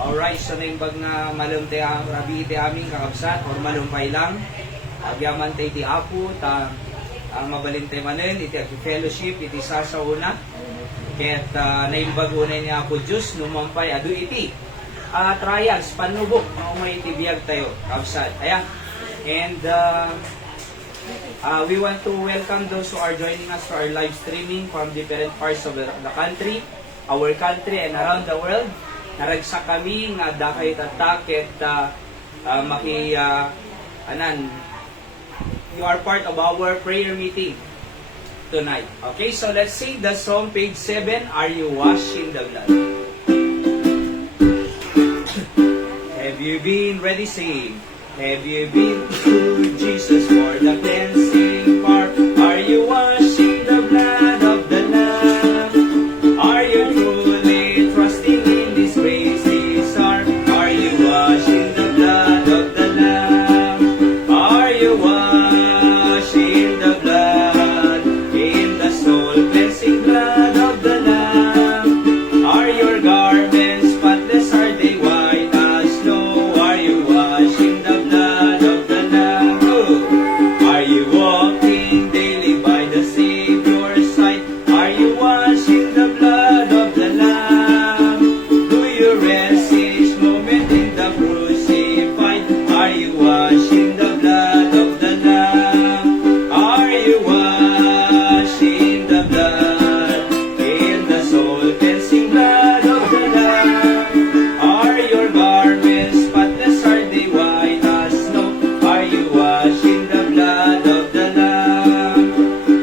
Alright, so naimbag na malumpay rabi iti aming kakabsat or malumpay lang. Agyaman tayo iti apo, ang mabalintay manen, iti fellowship, iti sasauna. Kaya't naimbag unay niya po Diyos, numampay adu iti. Trials, panubok, maumay iti biyag tayo, kakabsat. Ayan. And we want to welcome those who are joining us for our live streaming from different parts of the country, our country, and around the world. Naragsak kami nga dakay tatakit you are part of our prayer meeting tonight. Okay, so let's sing the song, page 7, Are You Washed in the Blood? Have you been ready, sing? Have you been to Jesus for the cleansing part? Are you washed in the blood of the Lamb? Are you truly trusting in this grace His arm? Are you washed in the blood of the Lamb? Are you washed in the blood, in the soul cleansing blood of the Lamb? Are your garments spotless? Are they white as snow? Are you washed in the blood of the Lamb? Are you walking daily by the Savior's side? Are you washed in the blood of the Lamb? Do you rest each moment in the crucified? Are you washed in the blood of the Lamb? Are you washed in the blood, in the soul cleansing blood of the Lamb? Are your garments spotless? Are they white as snow? Are you washed in the blood of the Lamb?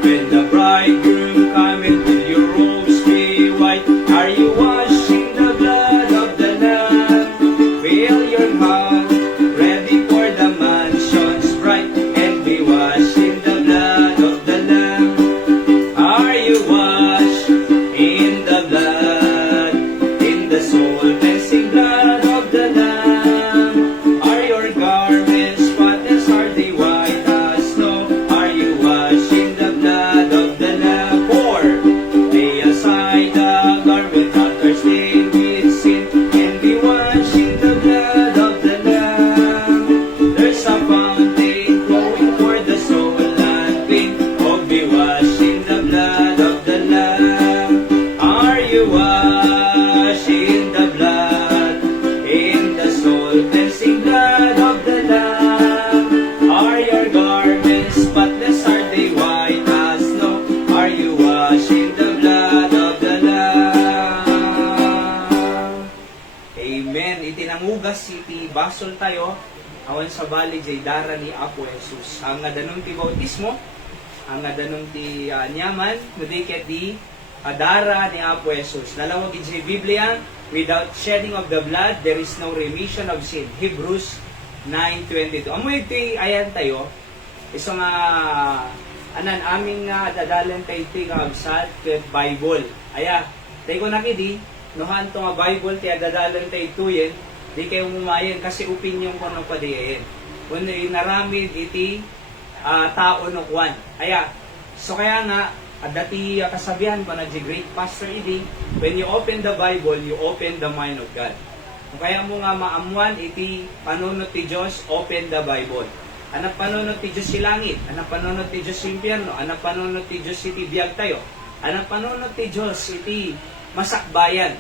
When the bridegroom cometh, will your robes be white? Are you washed in the blood of the Lamb? Fill your heart, ready for the mansions bright, and be washed in the blood of the Lamb. Are you washed in the blood, in the soul cleansing blood of the Lamb? Are your garments spotless? Are they white as snow? Are you washed in the blood of the Lamb? For lay aside the garment that are stained with sin, and be washed in the blood of the Lamb. There's a fountain flowing for the soul unclean. Oh, be washed in the blood of the Lamb. Are you washed in the blood, in the soul cleansing blood of the Lamb? Are your garments spotless? Are they white as snow? Are you washed in the blood of the Lamb? Amen. Itinangugas iti basol tayo awan sa bali jay dara ni Apo Jesus. Ang ngadanong ti bautismo, ang ngadanong ti nyaman, nudiket di dara ni Apo Jesus. Nalawag iti Biblia, without shedding of the blood, there is no remission of sin. Hebrews 9:22. Amoy iti ayan tayo, iso nga aming dadalan tayo iti kabsat ket Bible. Aya, tayo ko nakidi, nohan to nga Bible ti dadalan tayo ituyen, di kayo mumayan kasi opinion ko nang padiyayin. Kuno inaramid iti tao no kwan. Aya, so kaya nga dati kasabihan ko na di great pastor idi, when you open the Bible, you open the mind of God. Kung kaya mo nga maamuan iti panunod ti Diyos, open the Bible. Anak panunod ti Diyos si langit, anak panunod ti Diyos si impyerno, anak panunod ti Diyos iti biyag tayo, anak panunod ti Diyos iti masakbayan.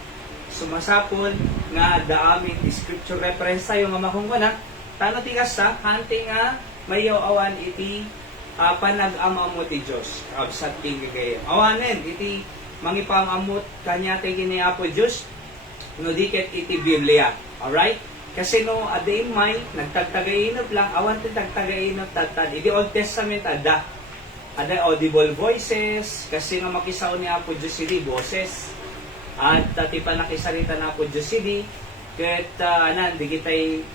Sumasapon nga daamin ti scripture reference tayo nga makungkuna, tano ti kasta, kanti nga mayaw awan iti panag-amamot ti Diyos. Absat ting gagayam. Awanen, iti mangipamamot kanya ti giniapo Diyos, no diket iti Biblia. Alright? Kasi no, adain may, nagtagtagainop lang, awan ti tagtagainop tatad. Iti Old Testament, ada audible voices, kasi no makisaw ni Apo Diyos iti boses. At ti panakisarita na Apo Diyos iti, ket di kitay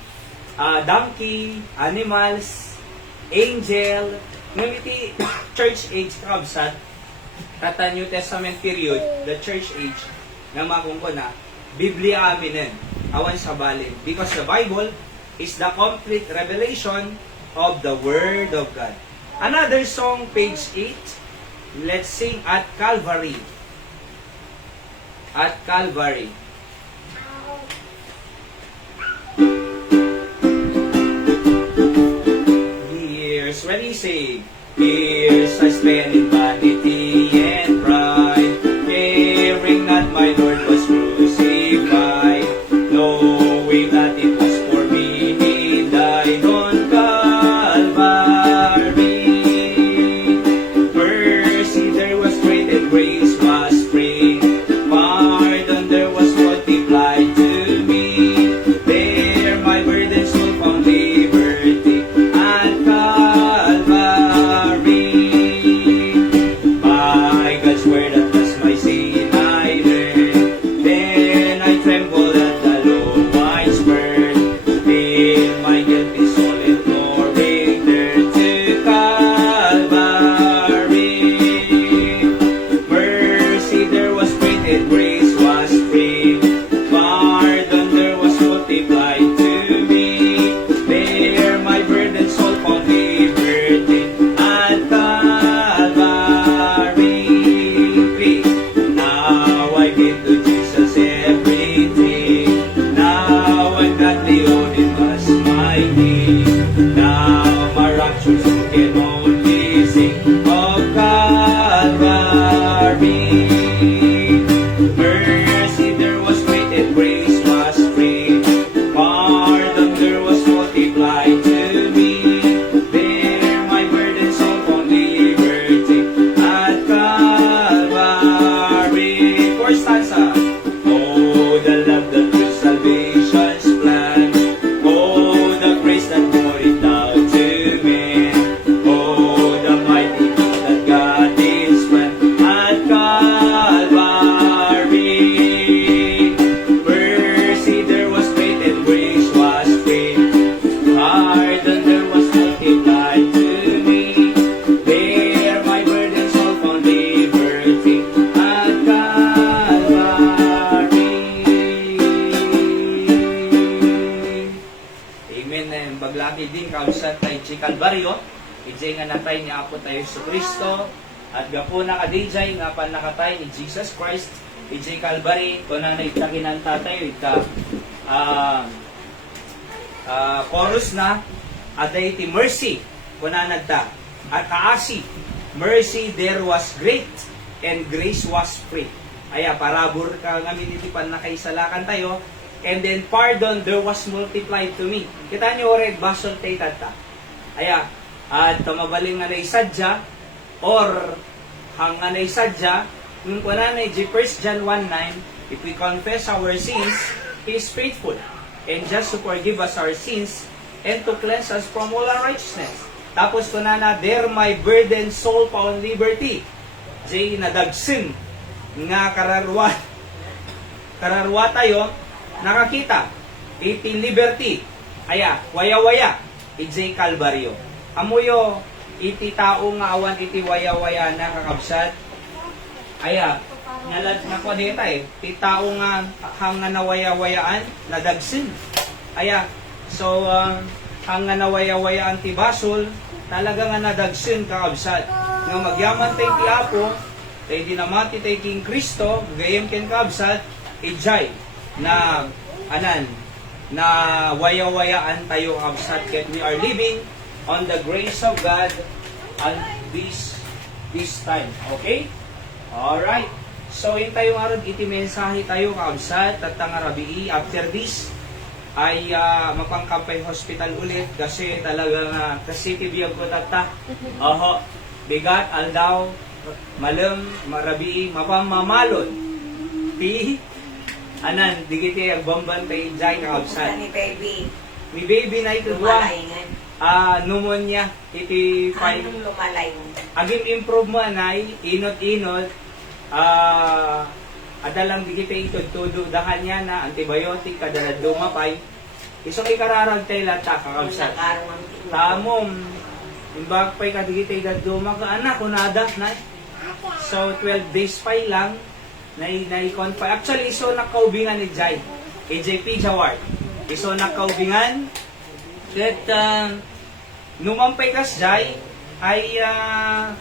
donkey, animals, angel, nung iti church age kabsat, kata New Testament period, the church age, na makungkuna, Biblia aminen, awan sa balin. Because the Bible is the complete revelation of the Word of God. Another song, page 8, let's sing At Calvary. At Calvary. Jesus, ready, sing. Years I spent in vanity and pride, caring that my Lord was crucified, knowing that it was for me He died on Calvary. Mercy there was great and grace was free, pardon there was multiplied to me. There my burden soul found liberty at Calvary. By God's word at last my sin I learned, then I trembled at the Lord wise word. Still my guilty soul imploring there to Calvary. Mercy there was great and grace was free, pardon there was multiplied to me. There my burden soul found liberty at Calvary. Now I give to Jesus everything. Now I'm gladly owning as my King. Now my raptures can only sing of Calvary. Mercy there was great and grace was free, pardon there was multiplied to me. There my burden soul found liberty at Calvary. Fourth stanza. Oh, the love that through salvation's plan. Oh, the grace that bore it down to men. Oh, the mighty love that God is plan at Calvary. Mercy there was great and grace was free, pardon there was multiplied to me. There my burden soul found liberty at Calvary. Amen na yung baglaki din kausat tayo si Calvario. Ijay nga natay ni Apo tayo sa Kristo. At gapo na kadijay nga pan nakatay ni Jesus Christ. Ijay Calvary. Kung na naitakin ang tatay, ita chorus na. Aday ti mercy. Kung na nagta. At kaasi. Mercy there was great and grace was free. Aya, parabor ka nga minitipan na kaisalakan tayo. And then pardon there was multiplied to me. Kita niyo oreg basol tay tata. Aya, at mabaling nga naisadya or hang nga naisadya nung kuna na 1 John 1:9, if we confess our sins, He is faithful and just to forgive us our sins and to cleanse us from all unrighteousness. Tapos kuna na, there my burdened soul found liberty. Jay nadagsin nga kararwa tayo nakakita iti liberty. Aya, waya-waya iti Calvario. Amuyo iti tao nga awan iti waya-waya na kakabsat. Aya, nalad na ko dita iti tao nga hang nga nawaya-wayaan nadagsin. Aya, so hang nga nawaya-wayaan ti basol talaga nga nadagsin kakabsat. Nga magyaman tayo ti Apo, tayo dinamati tayo king Kristo, gayem ken kakabsat, ijay na anan na waya-wayaan tayo absat ket we are living on the grace of God at this time. Okay? Alright. So, in tayo nga ron, iti mensahe tayo kaabsat at tangarabii. After this, ay mapangkampay hospital ulit kasi talaga nga kasi tibiyag ko tata. Oho, bigat, aldaw, malem, marabii, mapamamalon. Ti, anan, digiti agbamban tayo dyan kaabsat. Ni baby. Mi baby na ito dua. Lumalayngan. Pneumonia, iti fine. Anong lumalay? Agim improve mo anay, inot-inot, adalang digiti ito tudo dahan niya na antibiotic kadalad dumapay. Isong ikararag tayo lata kakabsat. Tamom, imbag pa'y kadigiti daduma ka anak, kunada na. So 12 days pa lang, na-confine. Actually, iso nakaubingan ni Jai. AJP Jaward. Iso nakaubingan. That, numampay kas Jai, ay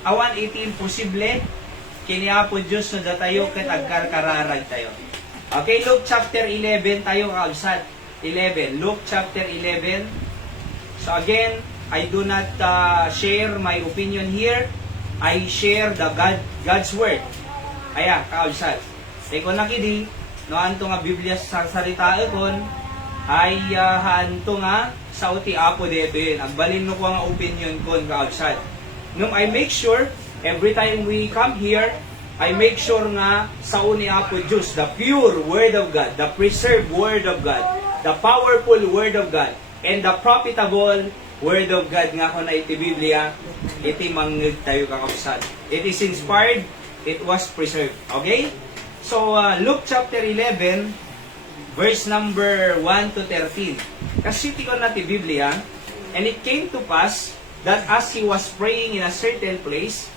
awan iti imposible. Kiniapo Diyos na datayo ket agkarkararag tayo. Okay, Luke chapter 11 tayo kaabsat. 11. Luke chapter 11. So again, I do not share my opinion here. I share the God's word. Aya, kaabsat. Kung nakidi, no anto nga Biblia sa salita kon ay hanto nga sa uti apo dito yun. Agbalin no ko ang opinion kon kaabsat. Nung I make sure, every time we come here, I make sure nga sa uni apo Diyos, the pure word of God, the preserved word of God, the powerful word of God, and the profitable word of God nga ko na iti Biblia, iti mangig tayo kakabsat. It is inspired, it was preserved. Okay? So, Luke chapter 11, verse number 1 to 13. Kasi iti ko na ti Biblia, and it came to pass that as he was praying in a certain place,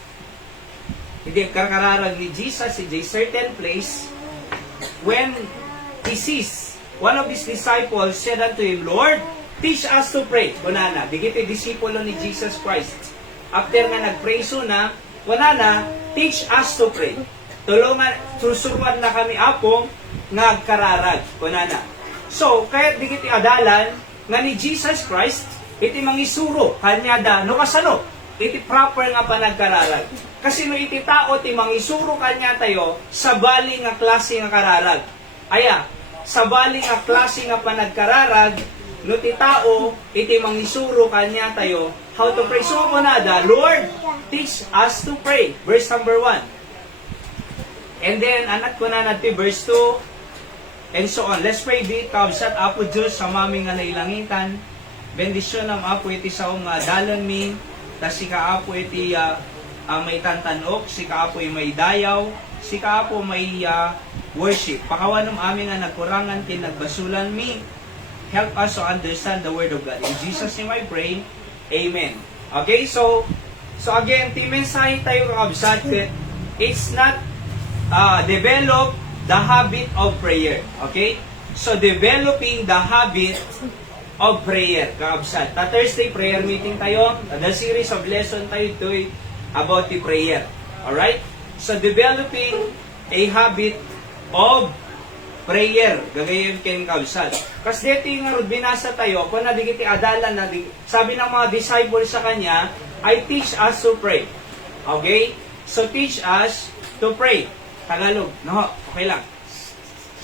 hindi karkararag ni Jesus in a certain place, when he sees, one of his disciples said unto him, Lord, teach us to pray. Kunana, digiti disipulo ni Jesus Christ. After nga nag-pray na, kunana, teach us to pray. Tulungan, susuruan na kami apong ngagkararag. Kunana. So, kaya digiti adalan, nga ni Jesus Christ, iti mangisuro, kanya da, no kasano, iti proper nga panagkararag. Kasi no iti tao, ti mangisuro kanya tayo, sa bali nga klase nga kararag. Aya, sa bali nga klase nga panagkararag, no ti tao, iti mangisuro kanya tayo, how to pray. So mo nada, Lord, teach us to pray. Verse number 1. And then, anak ko na natin, verse 2, and so on. Let's pray di, kabsat apo Diyos, sa mami nga nailangitan, bendisyon ng apo iti sa dalon mi, ta si kaapo iti may tantanok, si kaapo may dayaw, si kaapo may worship. Pakawanom amin nga nagkurangan kin nagbasulan mi. Help us to understand the word of God. In Jesus' name I pray. Amen. Okay, so again, ti mensahe tayo kakabsat, it's not develop the habit of prayer. Okay? So developing the habit of prayer, kakabsat. Thursday prayer meeting tayo. The series of lesson tayo ito about the prayer. Alright? So developing a habit of prayer. Gagayon kayo kakabsat. Kasi dito nga binasa tayo, kung nadigiti adalan na, sabi ng mga disciples sa kanya, I teach us to pray. Okay? So teach us to pray. Tagalog. No, okay lang.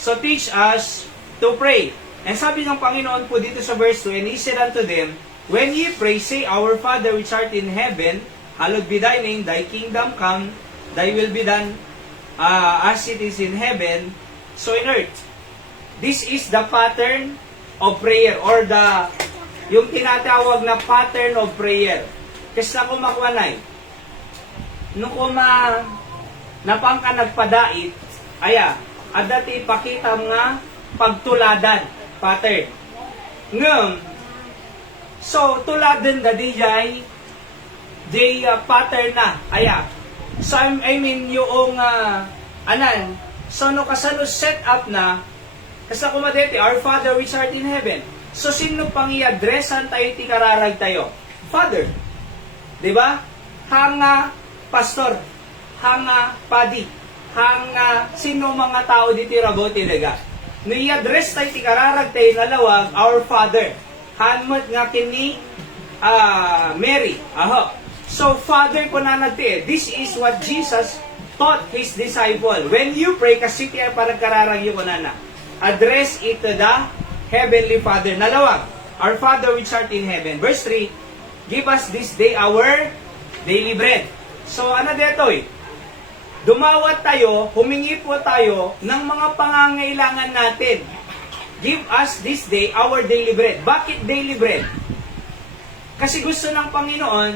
So teach us to pray. And sabi ng Panginoon po dito sa verse 2, and he said unto them, when ye pray, say, Our Father which art in heaven, hallowed be thy name, thy kingdom come, thy will be done as it is in heaven, so in earth. This is the pattern of prayer, or yung tinatawag na pattern of prayer. Kasi na kumakwanay, nung napangka nagpadait, adati ipakita nga pagtuladan, pattern. Ngayon, so tuladan da dijay, pattern na, so I mean, yung, so no kasano set up na, kasi ako madete, Our Father which art in heaven. So sino pang i-addressan tayo, tikararag tayo? Father. Diba? Hanga pastor, hanga padi, hanga sino mga tao dito rabo tinaga. No i-address tayo, tikararag tayo nalawag, Our Father. Hanmat nga kini Mary. So Father ko na nagti. This is what Jesus taught His disciple. When you pray, kasi tiya parang kararag yung kunana. Address it to the Heavenly Father. Nalawag, Our Father which art in heaven. Verse 3, give us this day our daily bread. So ano dito dumawat tayo, humingi po tayo ng mga pangangailangan natin. Give us this day our daily bread. Bakit daily bread? Kasi gusto ng Panginoon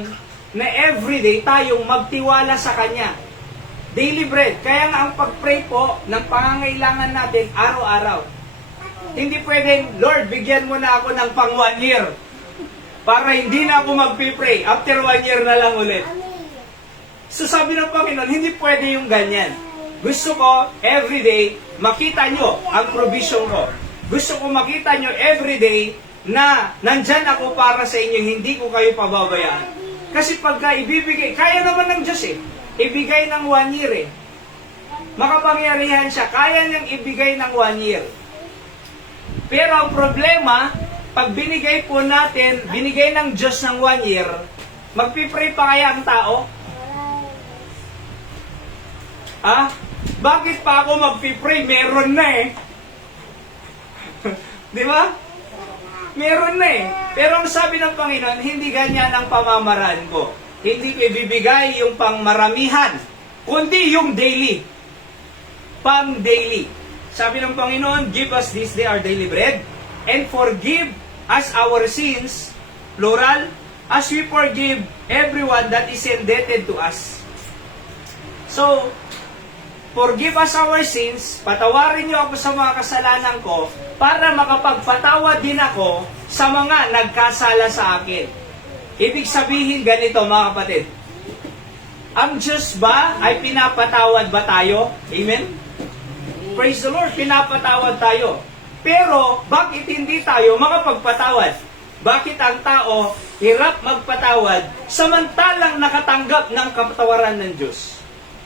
na everyday tayong magtiwala sa Kanya. Daily bread. Kaya nga ang pag-pray po ng pangangailangan natin araw-araw. Hindi pwedeng, Lord, bigyan mo na ako ng pang 1 year. Para hindi na ako mag-pray. After 1 year na lang ulit. So sabi ng Panginoon, hindi pwede yung ganyan. Gusto ko, everyday, makita nyo ang provision ko. Gusto ko makita nyo everyday na nandyan ako para sa inyo, hindi ko kayo pababayaan. Kasi pagka ibibigay, kaya naman ng Diyos ibigay ng 1 year Makapangyarihan siya, kaya niyang ibigay ng 1 year. Pero ang problema, pag binigay po natin, binigay ng Diyos ng 1 year, magpipray pa kaya ang tao? Bakit pa ako magpipray? Meron na eh. Di ba? Meron na eh. Pero ang sabi ng Panginoon, hindi ganyan ang pamamaraan ko. Hindi ibibigay yung pangmaramihan, kundi yung daily. Pang daily. Sabi ng Panginoon, give us this day our daily bread, and forgive us our sins, plural, as we forgive everyone that is indebted to us. So, forgive us our sins, patawarin niyo ako sa mga kasalanan ko, para makapagpatawad din ako sa mga nagkasala sa akin. Ibig sabihin ganito mga kapatid, ang Diyos ba ay pinapatawad ba tayo? Amen? Praise the Lord, pinapatawad tayo. Pero, bakit hindi tayo makapagpatawad? Bakit ang tao hirap magpatawad samantalang nakatanggap ng kapatawaran ng Diyos?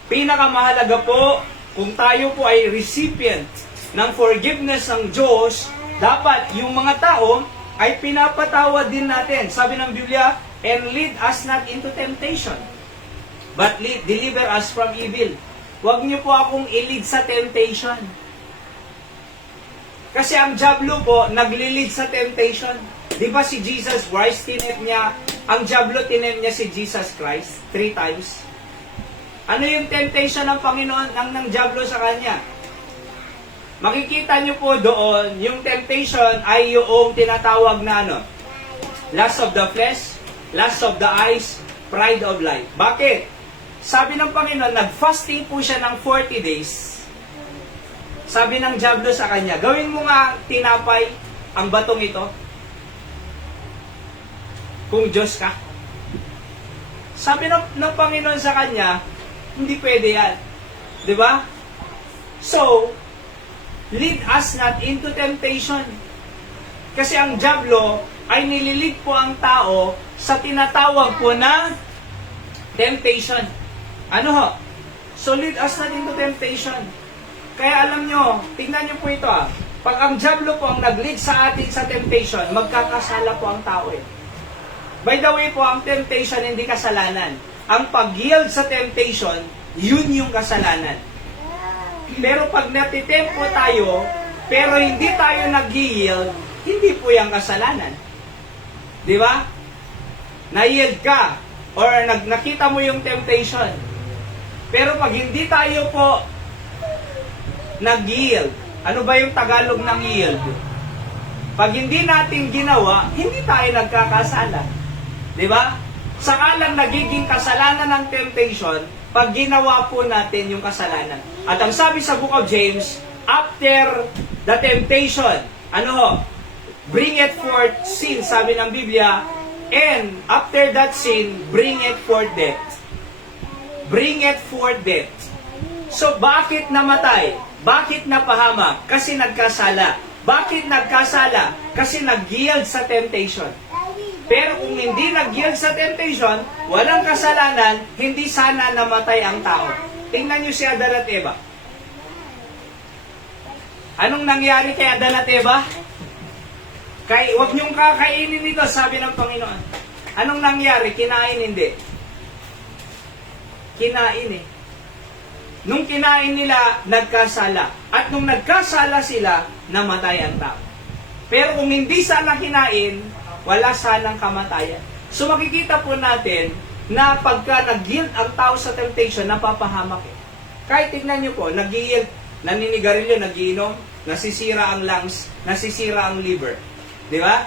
Pinakamahalaga po, kung tayo po ay recipient ng forgiveness ng Diyos, dapat yung mga tao ay pinapatawad din natin. Sabi ng Biblia, and lead us not into temptation, but deliver us from evil. Huwag niyo po akong i-lead sa temptation. Kasi ang diablo po, nagli-lead sa temptation. Di ba si Jesus Christ, ang diablo tinempt niya si Jesus Christ 3 times. Ano yung temptation ng Panginoon, ng diablo sa kanya? Makikita niyo po doon, yung temptation ay yung tinatawag na lust of the flesh, lust of the eyes, pride of life. Bakit? Sabi ng Panginoon, nag-fasting po siya ng 40 days. Sabi ng diablo sa kanya, gawin mo nga tinapay ang batong ito. Kung Diyos ka. Sabi ng Panginoon sa kanya, hindi pwede yan. Diba? So, lead us not into temptation. Kasi ang diablo ay nililid po ang tao sa tinatawag po na temptation. Ano ho? So lead us not into temptation. Kaya alam nyo, tingnan nyo po ito Pag ang diablo po ang nag-lead sa atin sa temptation, magkakasala po ang tao eh. By the way po, ang temptation hindi kasalanan. Ang pag-yield sa temptation, yun yung kasalanan. Pero pag natitempo tayo, pero hindi tayo nag-yield, hindi po yung kasalanan. Di ba? Na-yield ka, or nakita mo yung temptation. Pero pag hindi tayo po nag-yield, ano ba yung Tagalog ng yield? Pag hindi natin ginawa, hindi tayo nagkakasala. Di ba? Saka lang nagiging kasalanan ng temptation pag ginawa po natin yung kasalanan. At ang sabi sa Book of James, after the temptation, ano ho? Bring it forth sin, sabi ng Biblia, and after that sin, bring it forth death. Bring it forth death. So, bakit namatay? Bakit napahamak? Kasi nagkasala. Bakit nagkasala? Kasi nag-yield sa temptation. Pero kung hindi nag-yield sa temptation, walang kasalanan, hindi sana namatay ang tao. Tingnan nyo si Adan at Eva. Anong nangyari kay Adan at Eva? Huwag niyong kakainin ito, sabi ng Panginoon. Anong nangyari? Kinain hindi. Kinain eh. Nung kinain nila, nagkasala. At nung nagkasala sila, namatay ang tao. Pero kung hindi sana kinain, wala sanang kamatayan. So makikita po natin na pagka nag-yield ang tao sa temptation, napapahamak eh. Kahit tignan nyo po, nag-yield, naninigarilyo, nagiinom, nasisira ang lungs, nasisira ang liver. Di ba?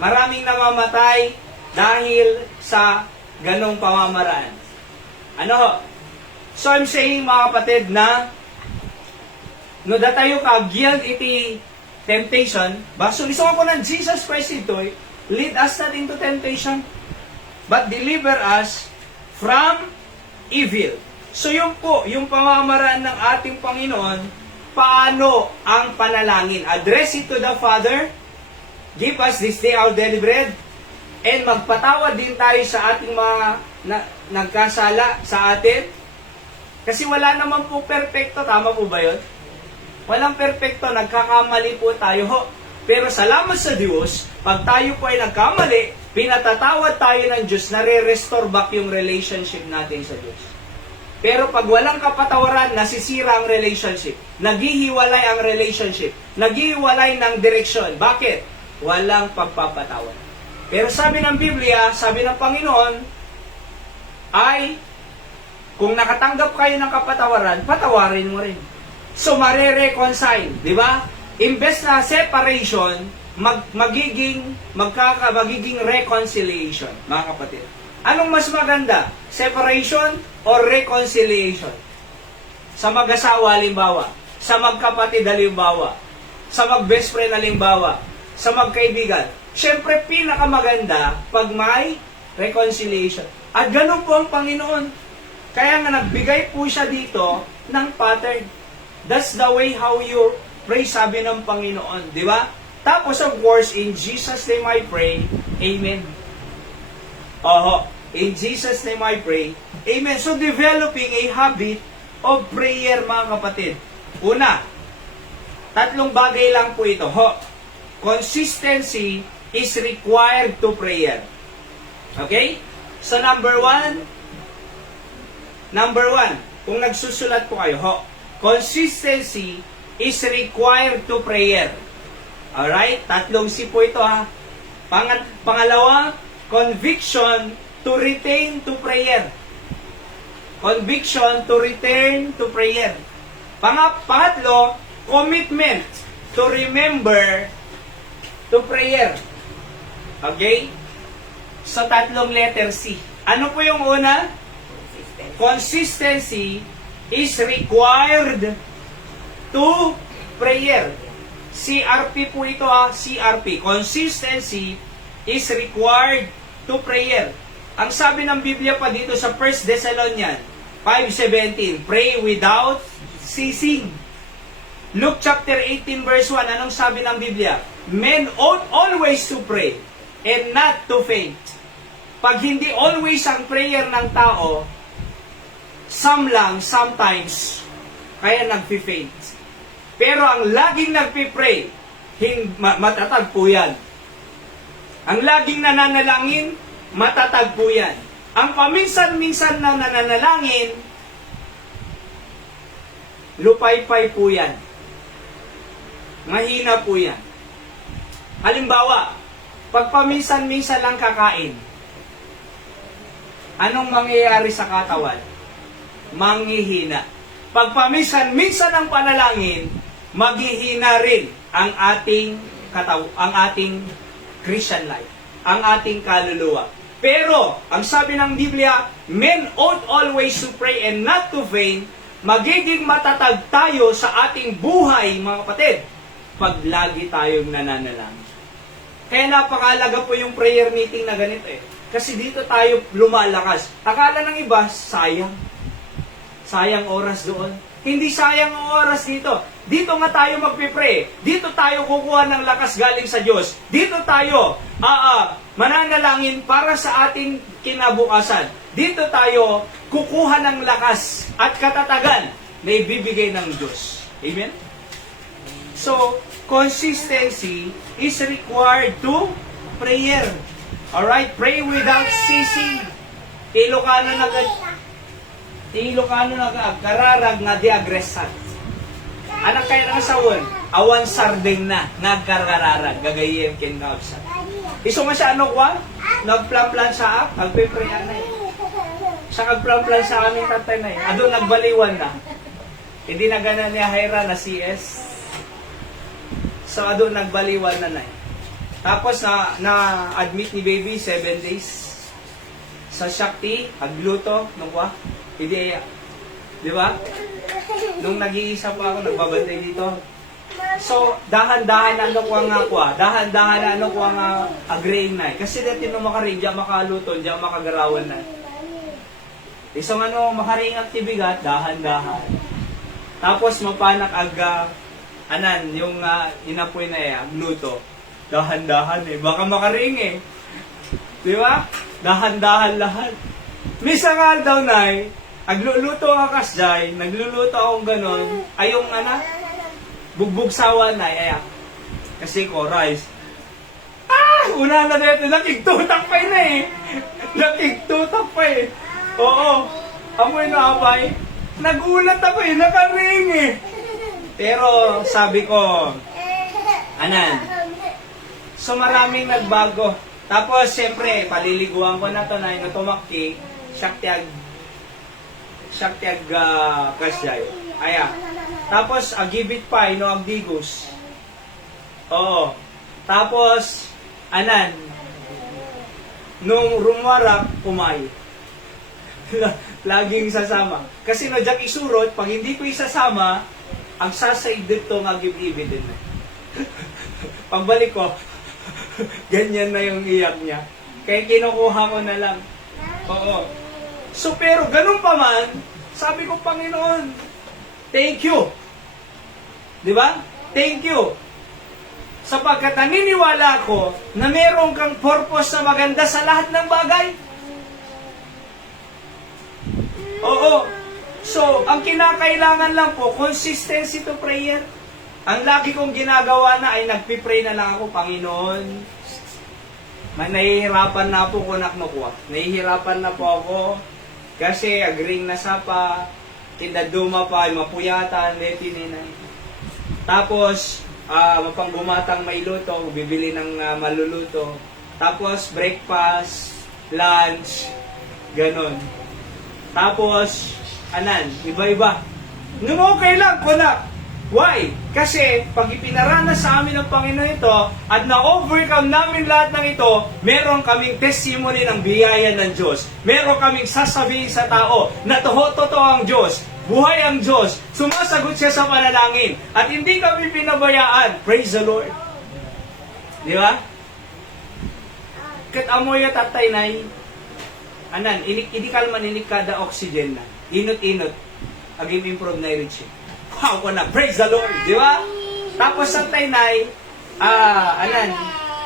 Maraming namamatay dahil sa ganong pamamaraan. Ano ho? So I'm saying mga kapatid na no datayo ka gild iti temptation, baso lisong ako ng Jesus Christ ito, lead us not into temptation, but deliver us from evil. So yun po, yung pamamaraan ng ating Panginoon, paano ang panalangin? Address it to the Father, give us this day our daily bread, and magpatawad din tayo sa ating mga nagkasala sa atin. Kasi wala naman po perfecto, tama po ba yun? Walang perfecto, nagkakamali po tayo ho. Pero salamat sa Diyos, pag tayo po ay nagkamali, pinatatawad tayo ng Diyos, nare-restore back yung relationship natin sa Diyos. Pero pag walang kapatawaran, nasisira ang relationship. Naghihiwalay ang relationship. Naghihiwalay ng direksyon. Bakit? Walang pagpapatawad. Pero sabi ng Biblia, sabi ng Panginoon, ay, kung nakatanggap kayo ng kapatawaran, patawarin mo rin. So, mare-reconcile. Di ba? Imbes na separation, magiging reconciliation, mga kapatid. Anong mas maganda? Separation or reconciliation? Sa mag-asawa, halimbawa. Sa magkapatid, halimbawa. Sa mag-best friend, halimbawa. Sa magkaibigan. Siyempre, pinakamaganda pag may reconciliation. At ganun po ang Panginoon. Kaya nga nagbigay po siya dito ng pattern. That's the way how you pray, sabi ng Panginoon. Di ba? Tapos, of course, in Jesus' name I pray, Amen. Oho, in Jesus' name I pray, Amen. So, developing a habit of prayer, mga kapatid. Una, 3 bagay lang po ito. Consistency is required to prayer. Okay? So, number one, kung nagsusulat po kayo, consistency is required to prayer. Alright? 3 C po ito ha. Pangalawa, conviction to return to prayer. Conviction to return to prayer. Pangatlo, commitment to remember to prayer. Okay? Sa 3 letter C. Ano po yung una? Consistency is required to prayer. CRP po ito ha, CRP. Consistency is required to prayer. Ang sabi ng Biblia pa dito sa 1 Thessalonians 5:17, pray without ceasing. Luke chapter 18 verse 1, anong sabi ng Biblia? Men ought always to pray and not to faint. Pag hindi always ang prayer ng tao, sometimes, kaya nagpi-faint. Pero ang laging nagpipray, matatag po yan. Ang laging nananalangin, matatag po yan. Ang paminsan-minsan na nananalangin, lupay-pay po yan. Mahina po yan. Halimbawa, pag paminsan-minsan lang kakain, anong mangyayari sa katawan? Manghihina. Pag paminsan-minsan ang panalangin, maghihina rin ang ating Christian life, ang ating kaluluwa. Pero, ang sabi ng Biblia, men ought always to pray and not to faint. Magiging matatag tayo sa ating buhay, mga kapatid, pag lagi tayong nananalangin. Kaya napakalaga po yung prayer meeting na ganito eh. Kasi dito tayo lumalakas. Akala ng iba, sayang oras doon. Hindi sayang ang oras dito. Dito nga tayo magpipray. Dito tayo kukuha ng lakas galing sa Diyos. Dito tayo mananalangin para sa ating kinabukasan. Dito tayo kukuha ng lakas at katatagan na ibibigay ng Diyos. Amen? So, consistency is required to prayer. Alright? Pray without ceasing. Ilocano kararag nga di agresat. Anak kayo ng sawon, awan sarding na, nagkarararag, gagayim kinabsa. Iso nga siya ano kwa? Nagplan-plan sa nagpipray na eh. Siya nagplan-plan sa aming tatay na eh. Ado nagbaliwan na. Hindi na ganan niya Hira na CS. So ado nagbaliwan na eh. Tapos na admit ni baby 7 days sa Shakti, agluto, nung kwa? Ideya. Di ba? Nung nag-iisa pa ako, nagbabantay dito. So, dahan-dahan na ano ko nga dahan-dahan na ano ko nga agreeing na. Kasi dati nung makaring, diyan makaluto, diyan makagarawan na. Isang ano, makaring aktibigat, dahan-dahan. Tapos, mapanak yung inapoy na luto. Dahan-dahan eh. Baka makaring eh. Di ba? Dahan-dahan lahat. Misa nga daw na agluluto ka kasjay, nagluluto akong ganon, ayong bugbog sawa na, Kasi chorus. Una na dito, nakigtutak pa yun eh. Nakigtutak pa eh. Oo. Amoy na apay. Nagulat ako eh, nakaring eh. Pero sabi ko, anan, so maraming nagbago. Tapos siyempre, paliliguan ko na to na yung tumakki, syaktiag kasyay. Aya. Tapos, agibit pa, ino agdigos. Oo. Tapos, anan, nung rumwarak, kumay. Laging sasama. Kasi no, jak isurot, pag hindi ko isasama, ang sasaid dito ng agib-ibig din. Pagbalik ko, ganyan na yung iyak niya. Kaya kinukuha ko na lang. Oo. So, pero ganun pa man, sabi ko, Panginoon, thank you. Di ba? Thank you. Sapagkat naniniwala ko na meron kang purpose na maganda sa lahat ng bagay. Oo. So, ang kinakailangan lang po, consistency to prayer. Ang lagi kong ginagawa na ay nagpipray na lang ako, Panginoon. Nahihirapan na po ko nakmakuha. Nahihirapan na po ako. Kasi agring na sapa, kindaduma pa, mapuyatan, leti ninay. Tapos, mapanggumatang may luto, bibili ng maluluto. Tapos, breakfast, lunch, ganon. Tapos, anan, iba-iba. Nung okay lang, kuna. Why? Kasi, pag ipinaranas sa amin ng Panginoon ito, at na-overcome namin lahat ng ito, meron kaming testimony ng biyaya ng Diyos. Meron kaming sasabihin sa tao na totoo ang Diyos. Buhay ang Diyos. Sumasagot siya sa panalangin. At hindi kami pinabayaan. Praise the Lord. Di ba? Kat amoy at tatay na anan, hindi kalman inik kada oxygen na. Inot-inot. Agim improve na i-reach. Wow ko na. Praise the Lord. Di ba? Tapos sa tainay, anan,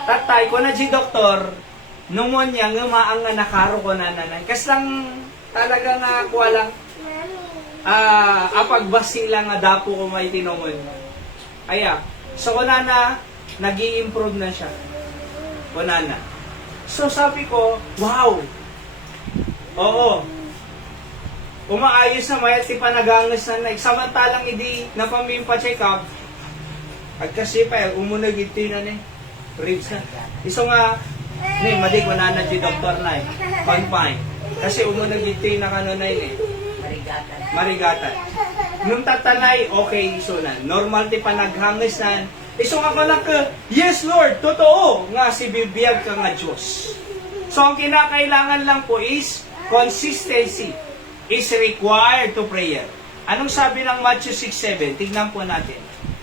tatay ko na si doktor, pneumonia, ngumaang nga nakaro ko na nanay. Kas lang talaga nga kuha lang, apagbasi lang nga dapo ko may tinungon. Aya, so kunana, nag-i-improve na siya. Kunana. So sabi ko, wow! Oo. Umaayos na mayat si panagangas na samantalang hindi na pamimpa-check up. At kasi pa, umunag iti na ni. Ribs na. Iso nga, madig wala na si doktor na Panpay. Kasi umunag iti na kanunay Marigatan. Nung tatanay, okay iso na. Normal ti panaghangis na. Iso nga pala ka, yes Lord, totoo nga si bibiyag ka nga Diyos. So ang kinakailangan lang po is consistency is required to prayer. Anong sabi ng Matthew 6:7? Tignan po natin.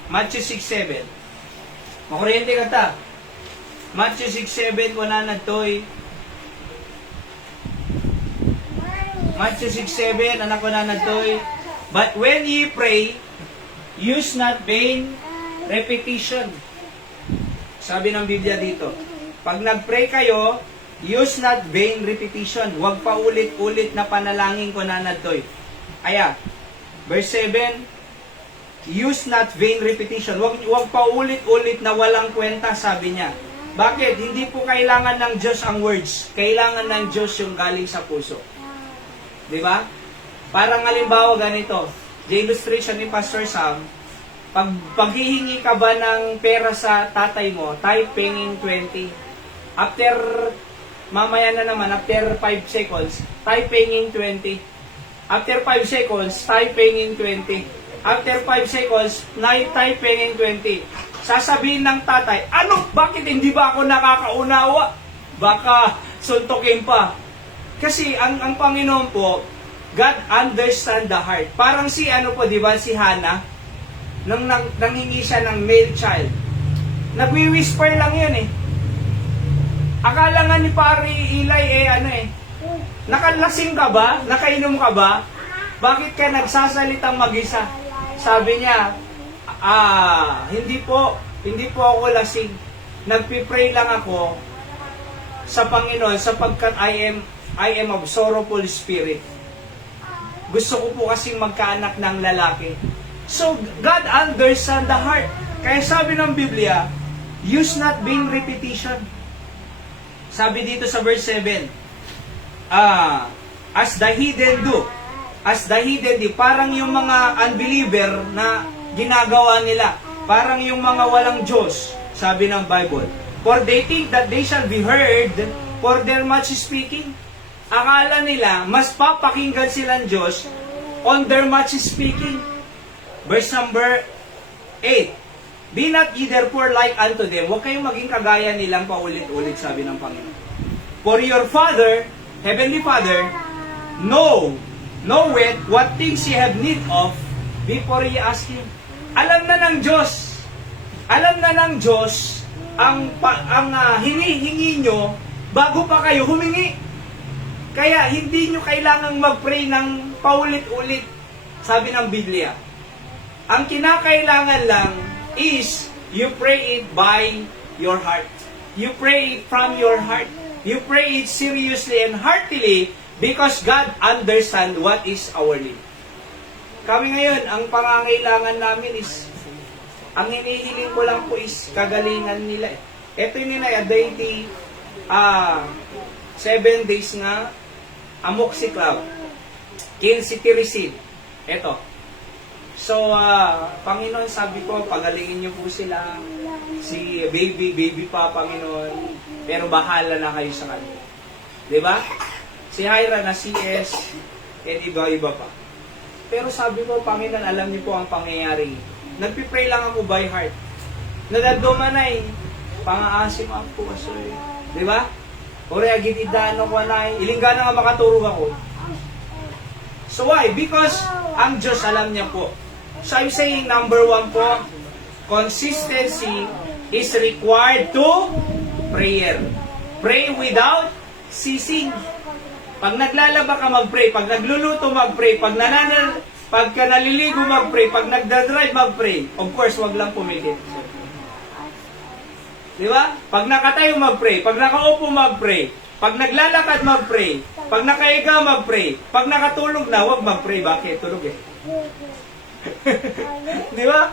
Matthew 6:7. Makuryente ka ta. Matthew 6:7 po na nagtoy. Matthew 6:7, anak ko na nagtoy. But when ye pray, use not vain repetition. Sabi ng Biblia dito. Pag nag-pray kayo, use not vain repetition. Huwag pa ulit-ulit na panalangin ko na nagtoy. Aya, verse 7, use not vain repetition. Huwag pa ulit-ulit na walang kwenta, sabi niya. Bakit? Hindi po kailangan ng Diyos ang words. Kailangan ng Diyos yung galing sa puso. Di ba? Parang halimbawa ganito, the illustration ni Pastor Sam, paghihingi ka ba ng pera sa tatay mo, type penging 20. After, mamaya na naman, after 5 seconds, type penging 20. After 5 seconds, type penging 20. After 5 seconds, type penging 20. Sasabihin ng tatay, ano? Bakit hindi ba ako nakakaunawa? Baka suntokin pa. Kasi ang Panginoon po, God understand the heart. Parang si ano po, di ba, si Hannah, nang nanghingi siya ng male child. Nagwi-whisper lang yun eh. Akala nga ni Pari Eli nakalasing ka ba? Nakainom ka ba? Bakit ka nagsasalitang mag-isa? Sabi niya, hindi po ako lasing. Nagpipray lang ako sa Panginoon sapagkat I am of sorrowful spirit. Gusto ko po kasing magkaanak ng lalaki. So, God understands the heart. Kaya sabi ng Biblia, use not vain repetition. Sabi dito sa verse 7, as the heathen do. As the heathen do. Parang yung mga unbeliever na ginagawa nila. Parang yung mga walang Diyos, sabi ng Bible. For they think that they shall be heard for their much speaking. Akala nila, mas papakinggan silang Diyos on their much speaking. Verse number 8. Be not ye therefore like unto them. Huwag kayong maging kagaya nilang paulit-ulit, sabi ng Panginoon. For your Father, Heavenly Father, knoweth what things ye have need of before ye ask Him. Alam na ng Diyos. Alam na ng Diyos ang hinihingi nyo bago pa kayo humingi. Kaya hindi nyo kailangang mag-pray ng paulit-ulit, sabi ng Biblia. Ang kinakailangan lang is you pray it by your heart. You pray it from your heart. You pray it seriously and heartily because God understands what is our need. Kami ngayon, ang pangangailangan namin is, ang hinihiling ko lang po is kagalingan nila. Ito yung deity, 7 days nga, amoxiclav, quincetiricin. Ito. So, Panginoon, sabi ko, pagalingin niyo po sila. Si baby pa, Panginoon. Pero bahala na kayo sa kanila. Diba? Si Hyra na CS, and iba-iba pa. Pero sabi ko, Panginoon, alam niyo po ang pangyayari. Nagpipray lang ako by heart. Nadadumanay, pang-aasim ako, asoy. Diba? Ore, agit idano ko na, ilingga na nga makaturog ako. So why? Because ang Diyos alam niya po. So I'm saying, number 1 po, consistency is required to prayer. Pray without ceasing. Pag naglalaba ka, mag-pray. Pag nagluluto, mag-pray. Pagka naliligo, mag-pray. Pag nagdadrive, mag-pray. Of course, wag lang pumikit. Di ba? Pag nakatayo, mag-pray. Pag nakaupo, mag-pray. Pag naglalakad, mag-pray. Pag nakaiga, mag-pray. Pag nakatulog na, wag mag-pray. Bakit? Tulog eh. Di ba?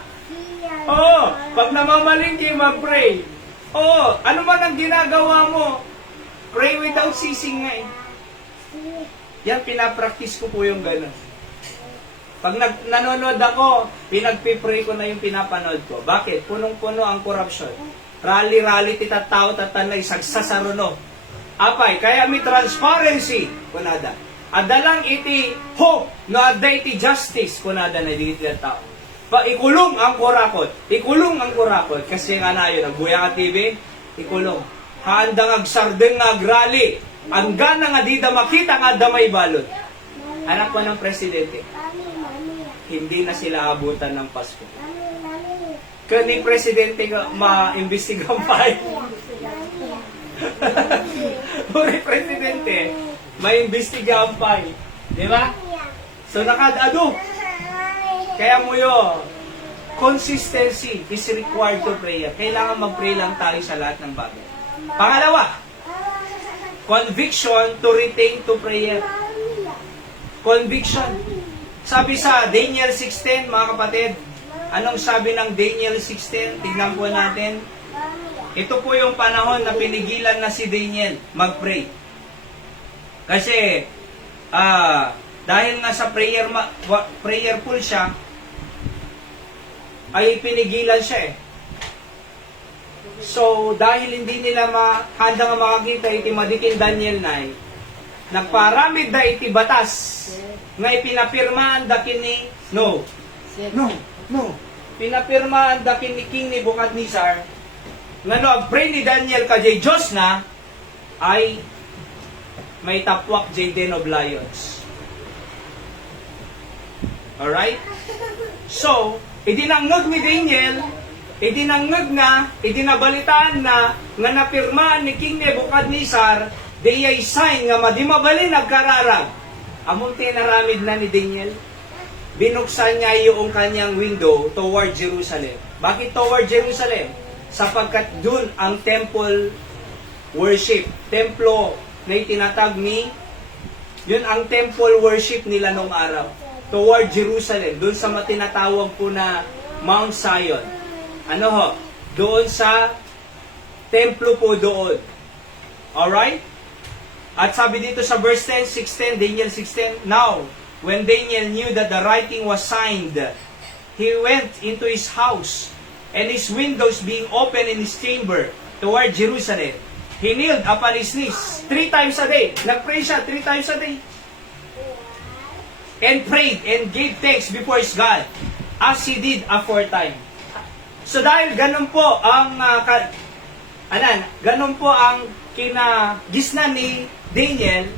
Oo. Pag namamalingki, mag-pray. Oo. Ano man ang ginagawa mo? Pray without ceasing nga eh. Yan, pinapractice ko po yung gano'n. Pag nanonood ako, pinagpipray ko na yung pinapanood ko. Bakit? Punong-puno ang corruption. Rally, titatao, tatanay, sagsasaruno. Apay, kaya may transparency, kunada. Adalang iti hope, no ada iti justice, kunada na digit na tao. Ikulong ang kurakot. Ikulong ang kurakot. Kasi nga na yun, nagbuya ka TV, ikulong. Handang agsardeng nga agrali. Ang gana nga di da makita nga damay balot. Anak ko ng presidente. Hindi na sila abutan ng Pasko. Kani presidente nga ma-imbestigang pa. Uri presidente, ma-imbestigang pa. Di ba? So nakadado. Kaya mo yun, consistency is required to prayer. Kailangan mag-pray lang tayo sa lahat ng bagay. Pangalawa, conviction to retain to prayer. Conviction. Sabi sa Daniel 6:10, mga kapatid, anong sabi ng Daniel 6:10? Tignan po natin. Ito po yung panahon na pinigilan na si Daniel mag-pray. Kasi, dahil nga sa prayerful siya, ay pinigilan siya eh. So, dahil hindi nila handa nga makakita iti madikin Daniel 9, nagparamid da iti batas nga ipinapirmaan da kini no. Pinapirmaan da kini King Nebuchadnezzar nga no agpray ni Daniel kajay Diyos na ay may tapwak jay den of lions. Alright? So, idinangnog ni Daniel, idinabalitaan na nga napirmaan ni King Nebuchadnezzar, deyay sign nga madimabali nagkararag. Among tinaramid na ni Daniel, binuksan niya yung kanyang window toward Jerusalem. Bakit toward Jerusalem? Sapagkat dun ang temple worship. Templo na itinatag ni, yun ang temple worship nila nung araw. Toward Jerusalem, dun sa matinatawag po na Mount Zion. Ano ho? Doon sa templo po doon. Alright? At sabi dito sa verse 10, 6:10, Daniel 6:10, Now, when Daniel knew that the writing was signed, he went into his house, and his windows being open in his chamber toward Jerusalem, he kneeled upon his knees 3 times a day. Nag-pray siya 3 times a day. And prayed and gave thanks before his God, as he did aforetime. So dahil ganun po ang ganun po ang kinagisnan ni Daniel,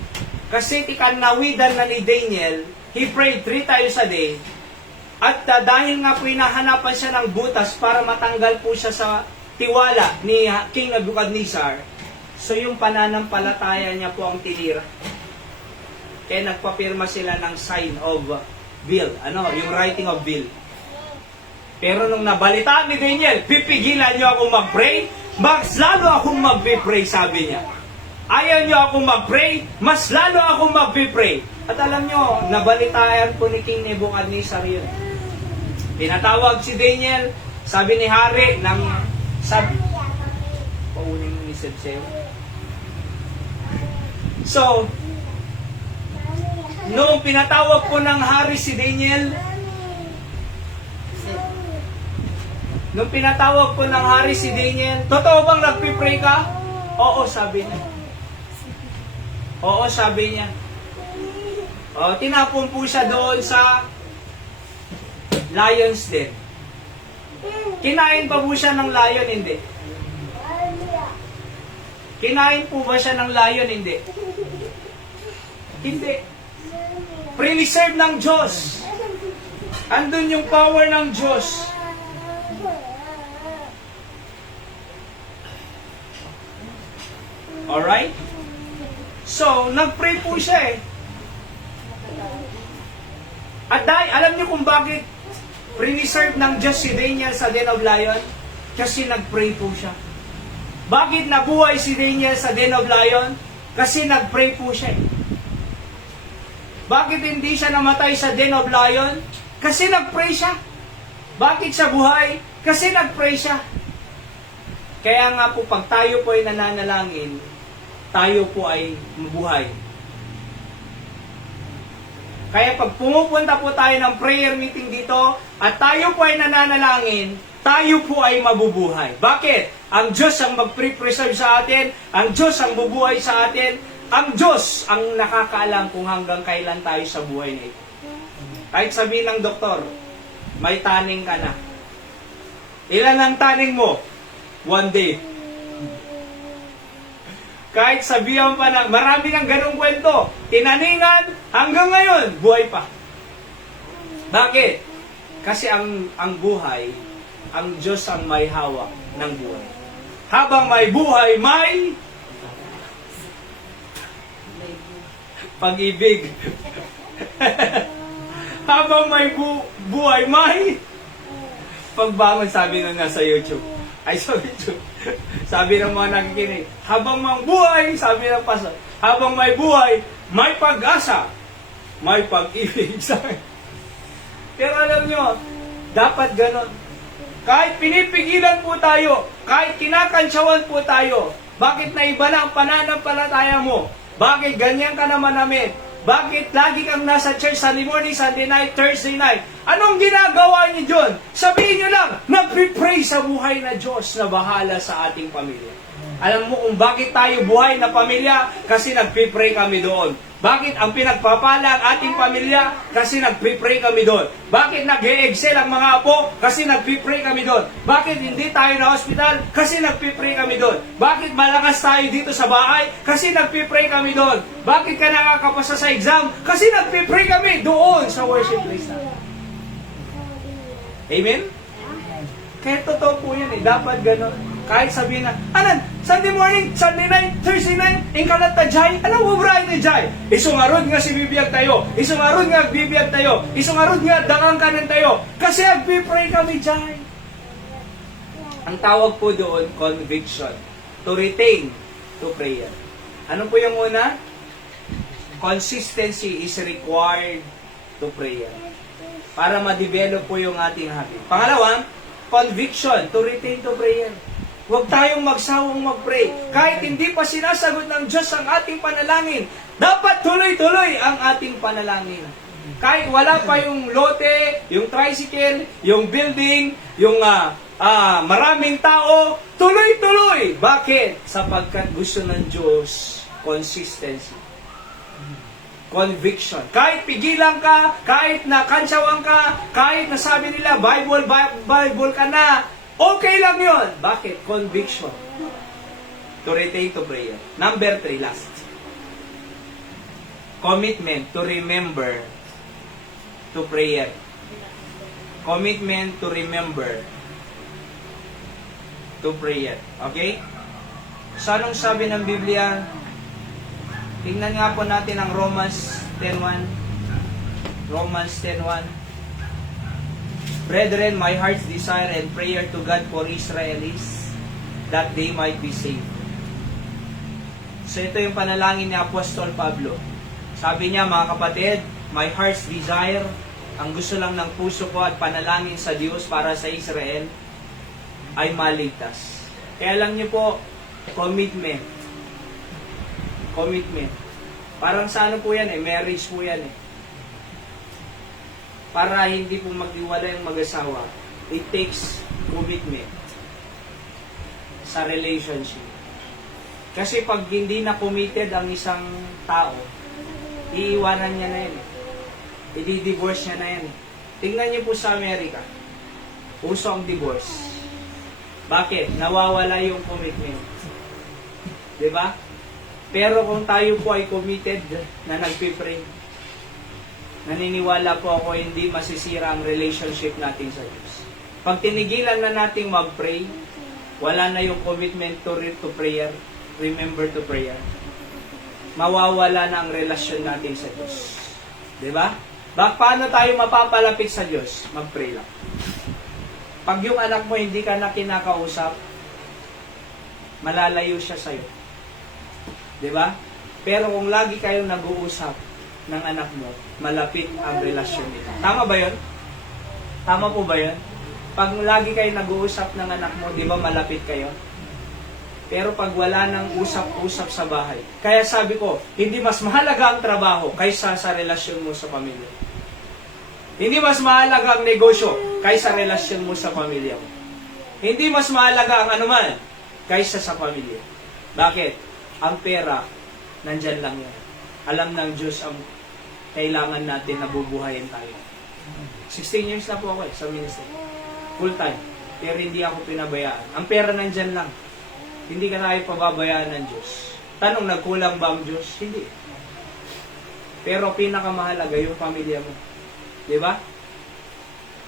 kasi tikanawidan na ni Daniel, he prayed 3 times a day. At dahil nga po hinahanapan siya ng butas para matanggal po siya sa tiwala ni King Nebuchadnezzar, so yung pananampalataya niya po ang tinira. Kaya nagpapirma sila ng sign of will, yung writing of will. Pero nung nabalitaan ni Daniel, pipigilan niyo akong mag-pray, mas lalo akong mag-pray, sabi niya. Ayaw niyo akong mag-pray, mas lalo akong mag-pray. At alam niyo, nabalitaan po ni King Nebuchadnezzar yun. Tinatawag si Daniel, sabi ni Hari, paunin mo ni Sebseo. So, noong pinatawag po ng Hari si Daniel, totoo bang nagpipray ka? Oo, sabi niya. Tinapon po siya doon sa lion's den. Kinain pa po siya ng lion? Hindi. Kinain po ba siya ng lion? Hindi. Hindi. Pre-reserve ng Diyos. Andun yung power ng Diyos. Alright? So, nag-pray po siya eh. At dahil, alam niyo kung bakit pre-reserve ng Diyos si Daniel sa Den of Lion? Kasi nag-pray po siya. Bakit nabuhay si Daniel sa Den of Lion? Kasi nag-pray po siya eh. Bakit hindi siya namatay sa Den of Lion? Kasi nag-pray siya. Bakit siya buhay? Kasi nag-pray siya. Kaya nga po, pag tayo po ay nananalangin, tayo po ay mabuhay. Kaya pag pumupunta po tayo ng prayer meeting dito, at tayo po ay nananalangin, tayo po ay mabubuhay. Bakit? Ang Diyos ang mag-preserve sa atin, ang Diyos ang bubuhay sa atin, ang Diyos ang nakakaalam kung hanggang kailan tayo sa buhay na ito. Kahit sabihin ng doktor, may taning ka na. Ilan ang taning mo? 1 day. Kahit sabihan pa ng, marami ng ganong kwento, tinaningan, hanggang ngayon, buhay pa. Bakit? Kasi ang buhay, ang Diyos ang may hawak ng buhay. Habang may buhay, may pag-ibig. Habang may buhay, may pagbangon, sabi na nasa YouTube. Ay, sabi ng mga nakikinig, habang may buhay, sabi ng pastor, habang may buhay, may pag-asa, may pag-ibig. Pero alam nyo, dapat ganon. Kahit pinipigilan po tayo, kahit kinakantsawan po tayo, bakit naiba na ang pananampalataya mo? Bakit ganyan ka naman namin? Bakit lagi kang nasa church Sunday morning, Sunday night, Thursday night? Anong ginagawa niyo dyan? Sabihin niyo lang, nagpipray sa buhay na Diyos na bahala sa ating pamilya. Alam mo kung bakit tayo buhay na pamilya? Kasi nagpipray kami doon. Bakit ang pinagpapala ang ating pamilya? Kasi nagpipray kami doon. Bakit nag-e-excel ang mga apo? Kasi nagpipray kami doon. Bakit hindi tayo na hospital? Kasi nagpipray kami doon. Bakit malakas tayo dito sa bahay? Kasi nagpipray kami doon. Bakit ka nakakapasa sa exam? Kasi nagpipray kami doon sa worship place natin. Amen? Kaya totoo po yan eh. Dapat gano'n. Kahit sabihin na, anan, Sunday morning, Sunday night, Thursday night, ingkalat ta jay, alam mo brahin ni jay? Isungarod nga si bibiyag tayo, isungarod nga bibiyag tayo, isungarod nga dangang kanan tayo, kasi agpipray kami jay. Ang tawag po doon, conviction. To retain, to prayer. Ano po yung una? Consistency is required to prayer. Para ma-develop po yung ating habit. Pangalawang, conviction, to retain to prayer. Huwag tayong magsawang mag-pray. Kahit hindi pa sinasagot ng Diyos ang ating panalangin, dapat tuloy-tuloy ang ating panalangin. Kahit wala pa yung lote, yung tricycle, yung building, yung maraming tao, tuloy-tuloy. Bakit? Sapagkat gusto ng Diyos consistency. Conviction. Kahit pigilan ka, kahit nakansyawan ka, kahit nasabi nila, Bible ka na, okay lang yun. Bakit? Conviction. To retain to prayer. Number 3, last. Commitment to remember to prayer. Commitment to remember to prayer. Okay? So, anong sabi ng Biblia? Tingnan nga po natin ang Romans 10:1. Romans 10:1. Brethren, my heart's desire and prayer to God for Israel is that they might be saved. So ito yung panalangin ni Apostol Pablo. Sabi niya, mga kapatid, my heart's desire, ang gusto lang ng puso ko at panalangin sa Diyos para sa Israel, ay maligtas. Kaya lang niyo po, commitment. Commitment. Parang sa ano po yan marriage po yan Para hindi po maghiwalay ang mag-asawa, it takes commitment sa relationship. Kasi pag hindi na committed ang isang tao, iiwanan niya na yan i-divorce niya na yan Tingnan niyo po sa Amerika, uso ang divorce. Bakit? Nawawala yung commitment. Diba? Pero kung tayo po ay committed na nagpipray, naniniwala po ako hindi masisira ang relationship natin sa Diyos. Pag tinigilan na natin mag-pray, wala na yung commitment to prayer, remember to prayer, mawawala na ang relasyon natin sa Diyos. Diba? Paano tayo mapapalapit sa Diyos? Mag-pray lang. Pag yung anak mo hindi ka na kinakausap, malalayo siya sa'yo. Diba? Pero kung lagi kayong nag-uusap ng anak mo, malapit ang relasyon nila. Tama ba yun? Tama po ba yun? Pag lagi kayong nag-uusap ng anak mo, di ba malapit kayo? Pero pag wala nang usap-usap sa bahay, kaya sabi ko, hindi mas mahalaga ang trabaho kaysa sa relasyon mo sa pamilya. Hindi mas mahalaga ang negosyo kaysa relasyon mo sa pamilya mo. Hindi mas mahalaga ang anuman kaysa sa pamilya. Bakit? Ang pera, nandyan lang yan. Alam ng Diyos ang kailangan natin na bubuhayin tayo. 16 years na po ako sa ministry. Full time. Pero hindi ako pinabayaan. Ang pera nandyan lang. Hindi ka tayo pababayaan ng Diyos. Tanong, nagkulang ba ang Diyos? Hindi. Pero pinakamahalaga yung pamilya mo. Diba?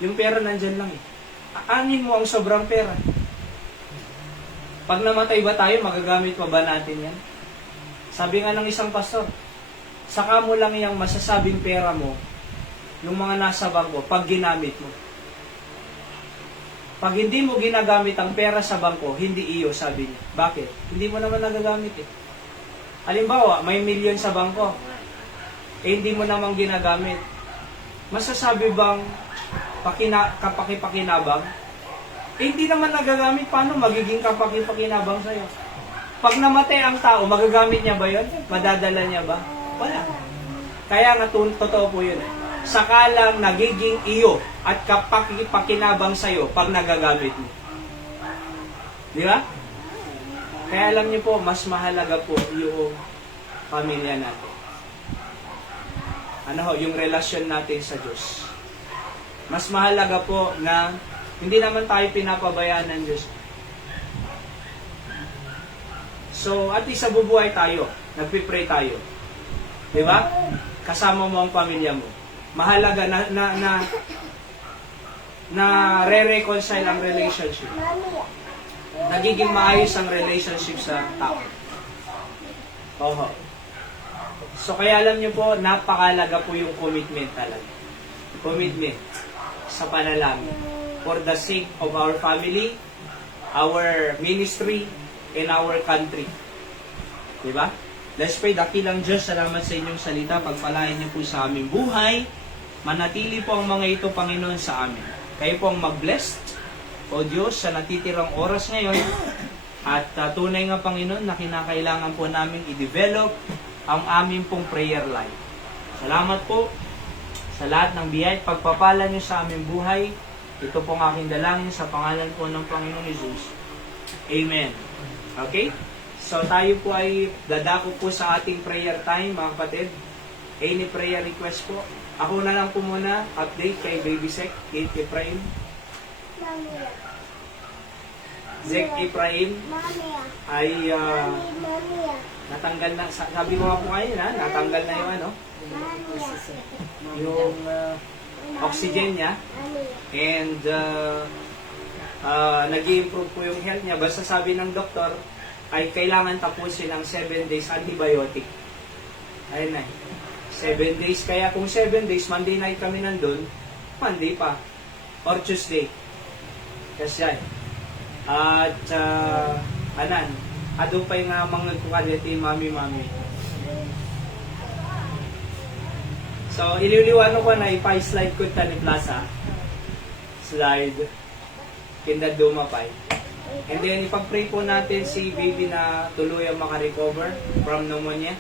Yung pera nandyan lang Aanin mo ang sobrang pera. Pag namatay ba tayo, magagamit pa ba natin yan? Sabi nga ng isang pastor, saka mo lang yung masasabing pera mo nung mga nasa bangko pag ginamit mo. Pag hindi mo ginagamit ang pera sa bangko, hindi iyo, sabi niya. Bakit? Hindi mo naman nagagamit Halimbawa, may milyon sa bangko, hindi mo naman ginagamit. Masasabi bang kapakipakinabang? Hindi naman nagagamit, paano magiging kapakipakinabang sa'yo? Pag namatay ang tao, magagamit niya ba yun? Madadala niya ba? Wala. Kaya nga, totoo po yun Saka lang nagiging iyo at kapakipakinabang sa'yo pag nagagamit mo. Di ba? Kaya alam niyo po, mas mahalaga po yung pamilya natin. Yung relasyon natin sa Diyos. Mas mahalaga po na hindi naman tayo pinapabayaan ng Diyos. So, at least sa bubuhay tayo, nagpipray tayo. Di ba? Kasama mo ang pamilya mo. Mahalaga na re-reconcile ang relationship. Nagiging maayos ang relationship sa tao. Oho. So, kaya alam niyo po, napakalaga po yung commitment talaga. Commitment sa panalangin. For the sake of our family, our ministry, and our country. Diba? Let's pray. Dakilang Diyos, salamat sa inyong salita. Pagpalain niyo po sa aming buhay. Manatili po ang mga ito, Panginoon, sa amin. Kayo po ang mag-blessed, O Diyos, sa natitirang oras ngayon. At tunay nga Panginoon na kinakailangan po namin i-develop ang aming pong prayer life. Salamat po sa lahat ng biyaya at pagpapala niyo sa aming buhay. Ito pong aking dalangin sa pangalan po ng Panginoong Jesus. Amen. Okay? So tayo po ay dadako po sa ating prayer time, mga kapatid. Any prayer request po? Ako na lang po muna, update kay Baby Zek, Kate Ephraim. Zek Ephraim ay natanggal na, sabi ko nga po kayo na, natanggal na yung ano, yung oxygen niya. And nag-i-improve po yung health niya. Basta sabi ng doktor, ay kailangan tapusin ang 7 days antibiotic. Ayun na. 7 days. Kaya kung 7 days, Monday night kami nandun, Monday pa. Or Tuesday. Kasi yan. At, anan, adong pa yung mga kukaliti, mami. So, ililiwanag ko na ipa-slide ko ni Plaza. Slide. Kinda dumapay. And then, ipag-pray po natin si baby na tuluyang makarecover from pneumonia.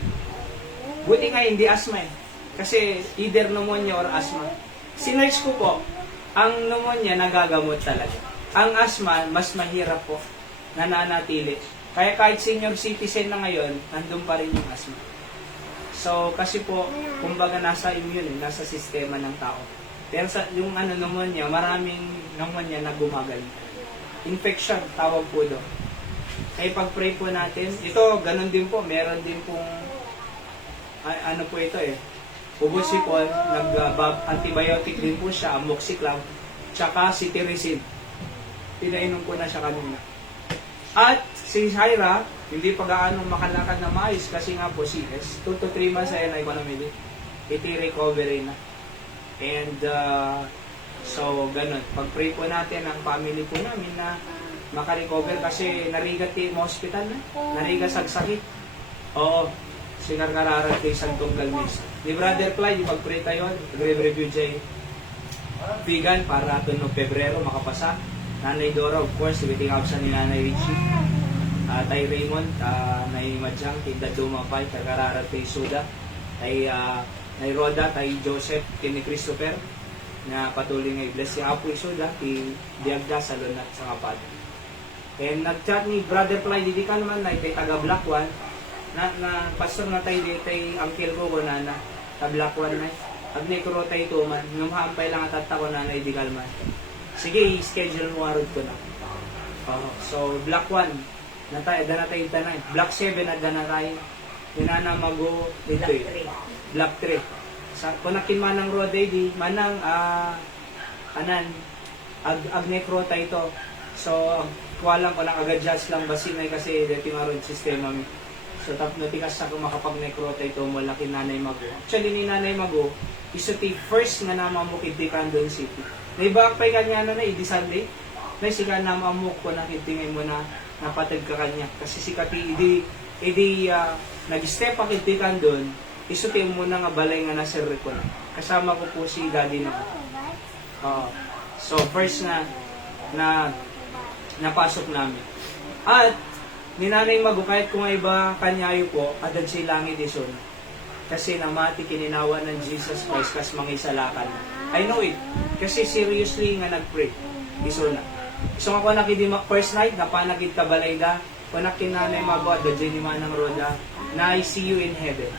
Buti nga hindi asthma eh. Kasi either pneumonia or asthma. Sinerge ko po, ang pneumonia nagagamot talaga. Ang asthma, mas mahirap po, nananatili. Kaya kahit senior citizen na ngayon, nandun pa rin yung asthma. So, kasi po, kumbaga nasa immune, nasa sistema ng tao. Pero sa yung pneumonia, maraming pneumonia na gumagaling. Infection, tawag po doon. Kaya pag-pray po natin, ito, ganun din po, meron din pong, ano po ito eh, Ubusipol, antibiotic din po siya, amoxiclav, tsaka cetirizine. Pinainom ko na siya kanina. At si Hyra, hindi pa gaano makalakad na maayos kasi nga po CS, 2 to 3 months ay na-economy. Iti recovery na. And so, ganun. Pag-pray po natin ang family po namin na makarecover kasi narigat yung hospital na. Narigat sa sakit. Oo. Sinarkararat kay Santong Galmes. Ni Brother Clyde, pag-pray tayo, review dyan vegan para ito no Pebrero makapasa. Nanay Dora, of course, waiting up sa ni Nanay Richie. Tay Raymond, Nay Madjang, kay Daduma Pai, Karkararat kay Suda. Tay Roda, tay Joseph, kay ni Christopher, na patuloy nga i-bless si Apo Isuda, kay Diagda, Salonat, sa Kapad. And nag-chat ni Brother Clyde, hindi ka naman na, kay taga Blackwan, na pastor na tayo tay uncle ko na ta Blackwan na. Agnay ko tayo ito man, numahampay lang at ko na hindi kalman. Sige, schedule mo arod ko na. So, Black 1, na tayo tanay. Black 7, na tayo. Inana mago, dito eh. Black 3. Kung nakin manang road di, manang, agnekro tayo ito. So, kuwalang ko lang, agad-judge lang basinay kasi dito yung arod sistema mi. So, natikas sa kung makapag-necro tayo ito, mula kin Nanay Mago. Actually, ni Nanay Mago, iso ti first nga namamukid di Candon City. Naibakpay kanya na idi Sunday. May sika namamuk ko nakitingin mo na napatag ka kanya. Kasi si Kati, nag-step pa kitikan doon, isutin mo na nga balay nga nasa ko na. Kasama ko po si Daddy na so, first na napasok namin. At, ni Nanay Mago, kahit kung iba kanyayo po, adad si langit ison. Kasi namati kininawa ng Jesus Christ kas mangisalakan. I know it. Kasi seriously nga nag-pray. Iso na. So ako nakidimak first night, napanagid ka balay da. Kung nakinanay Mago at the Jenny Manang Roda, na I see you in heaven.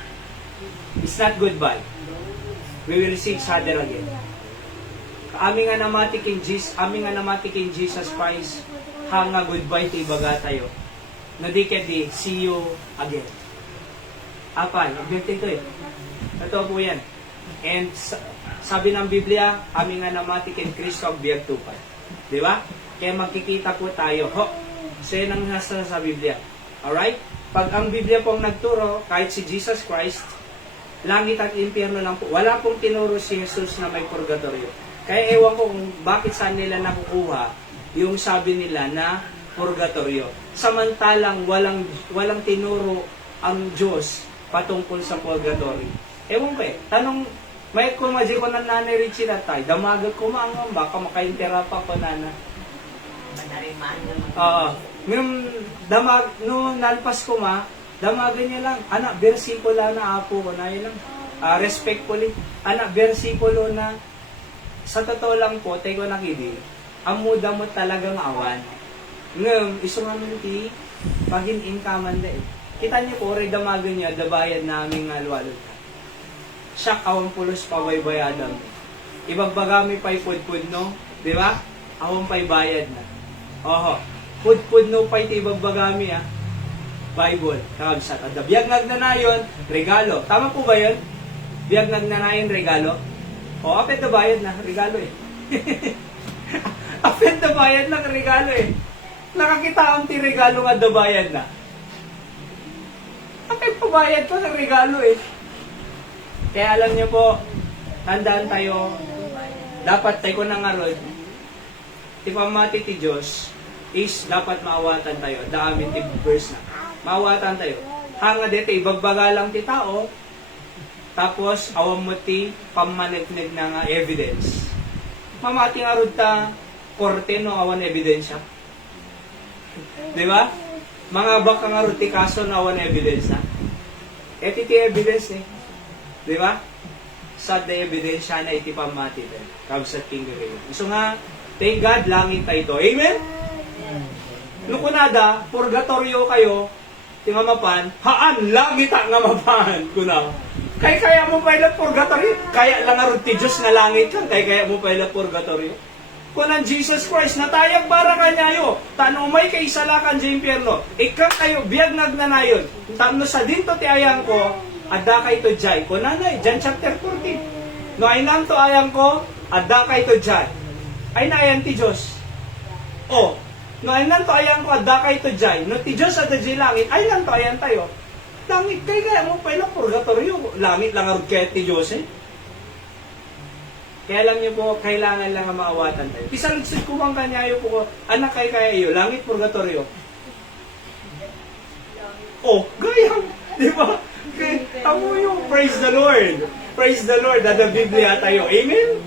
It's not goodbye. We will see each other again. Aming nga namati kin Jesus Christ, hanga goodbye ti baga tayo. Nadikedi, see you again. Apay, objective ko eh. Totoo po yan. And sabi ng Biblia, aming nga namatikin Kristo ang biyag tupad. Di ba? Kaya magkikita po tayo. So yan ang nasa sa Biblia. Alright? Pag ang Biblia pong nagturo, kahit si Jesus Christ, langit at impyerno lang po. Wala pong tinuro si Jesus na may purgatorio. Kaya ewan ko kung bakit saan nila nakukuha yung sabi nila na purgatorio. Samantalang walang tinuro ang Diyos patungkol sa purgatory. Ewan ko eh. Tanong, may kumadji ko na Nanay Richie na tayo. Damagat ko maangam, baka makaintera pa ko nana. Nung nalpas ko damagan niya lang, anak, versikulo na apo ko, na yun lang, respectfully, anak, versikulo na, sa totoo lang po, tayo ko nakidi, amuda mo talagang awan. Iso nga minti, pagin inkaman da eh. Kita niyo po, damagan niya, dabayad naming alwalod. Siya awang pulos paway-bayadam. Ibagbagami pa'y pud-pud, no? Di ba? Awang pa'y bayad na. Oho. Pud-pud no pa'y ibagbagami, ah. Bible. Kagsat. At biyag nagnanayon, regalo. Tama po ba yun? Biyag nagnanayon, regalo? O, apet na bayad na. Regalo eh. Apet na bayad na, regalo eh. Nakakita ang ti regalo nga dabayad na. Apet pa bayad pa ng regalo eh. Kaya alam niyo po, tandaan tayo, dapat tayo ko nangarod, ti pamati ti Diyos, is dapat maawatan tayo. Daamin ti verse na. Maawatan tayo. Hanga dito, ibagbaga lang ti tao, tapos awam mo ti pamanagnig na nga evidence. Mamati nga rod ta, korte no awan ebidensya. Di ba? Mga baka nga rod ti kaso no awan evidence na. Eti ti evidence eh. Di ba? Sa the ebidensya na iti pamati tayo. Kabsat king rin. So nga, thank God, langit tayo ito. Amen? Nukunada, purgatorio kayo, tingamapan, haan, langit ang ngamapan. Kuna. Kaya mo pa ilang purgatorio. Kaya lang arod ti Diyos nga langit ka. Kaya mo pa ilang purgatorio. Kunan Jesus Christ, natayag bara kanyayo. Tano may kaisalakan sa impyerno. Ikaw kayo, biyag nagnanayon. Tano sa dinto ti ayang ko, adda kay to jay. Kunanay, John chapter 14. No ay nang to ayang ko, adda kay to jay. Ay naayan ti Diyos. O, no ay nang to ayang ko, adda kay to jay. No ti Diyos adda jay langit, ay nang to ayan tayo. Langit kaya mo pa ilang purgatorio. Langit lang arod kaya ti Diyos eh. Kaya alam niyo po, kailangan lang maawatan tayo. Pisaludsud ko bang kanyayo po ko, anak kaya iyo, langit purgatorio. Oh, gayang, di ba? Amo yung praise the Lord. Praise the Lord. Dada Biblia tayo. Amen?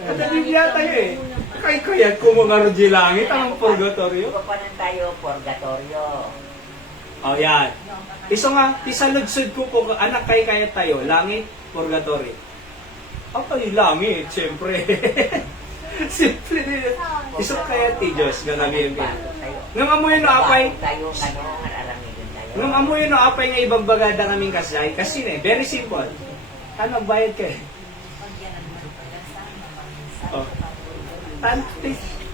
Dada Biblia tayo eh. Kaya kumungarod di langit ang purgatorio. Papanan tayo, purgatorio. Oh, yan. Iso nga, pisaludsud ko po, anak kaya tayo, langit, purgatorio. Ako yung langit, siyempre. Siyempre. Iso kaya ti Diyos, ganabihin ko. Nang amoy no apay, nang amoy no apay nga ibagbagada kaming kasay, kasi ne, very simple. Ano, bayad ka eh. Oh.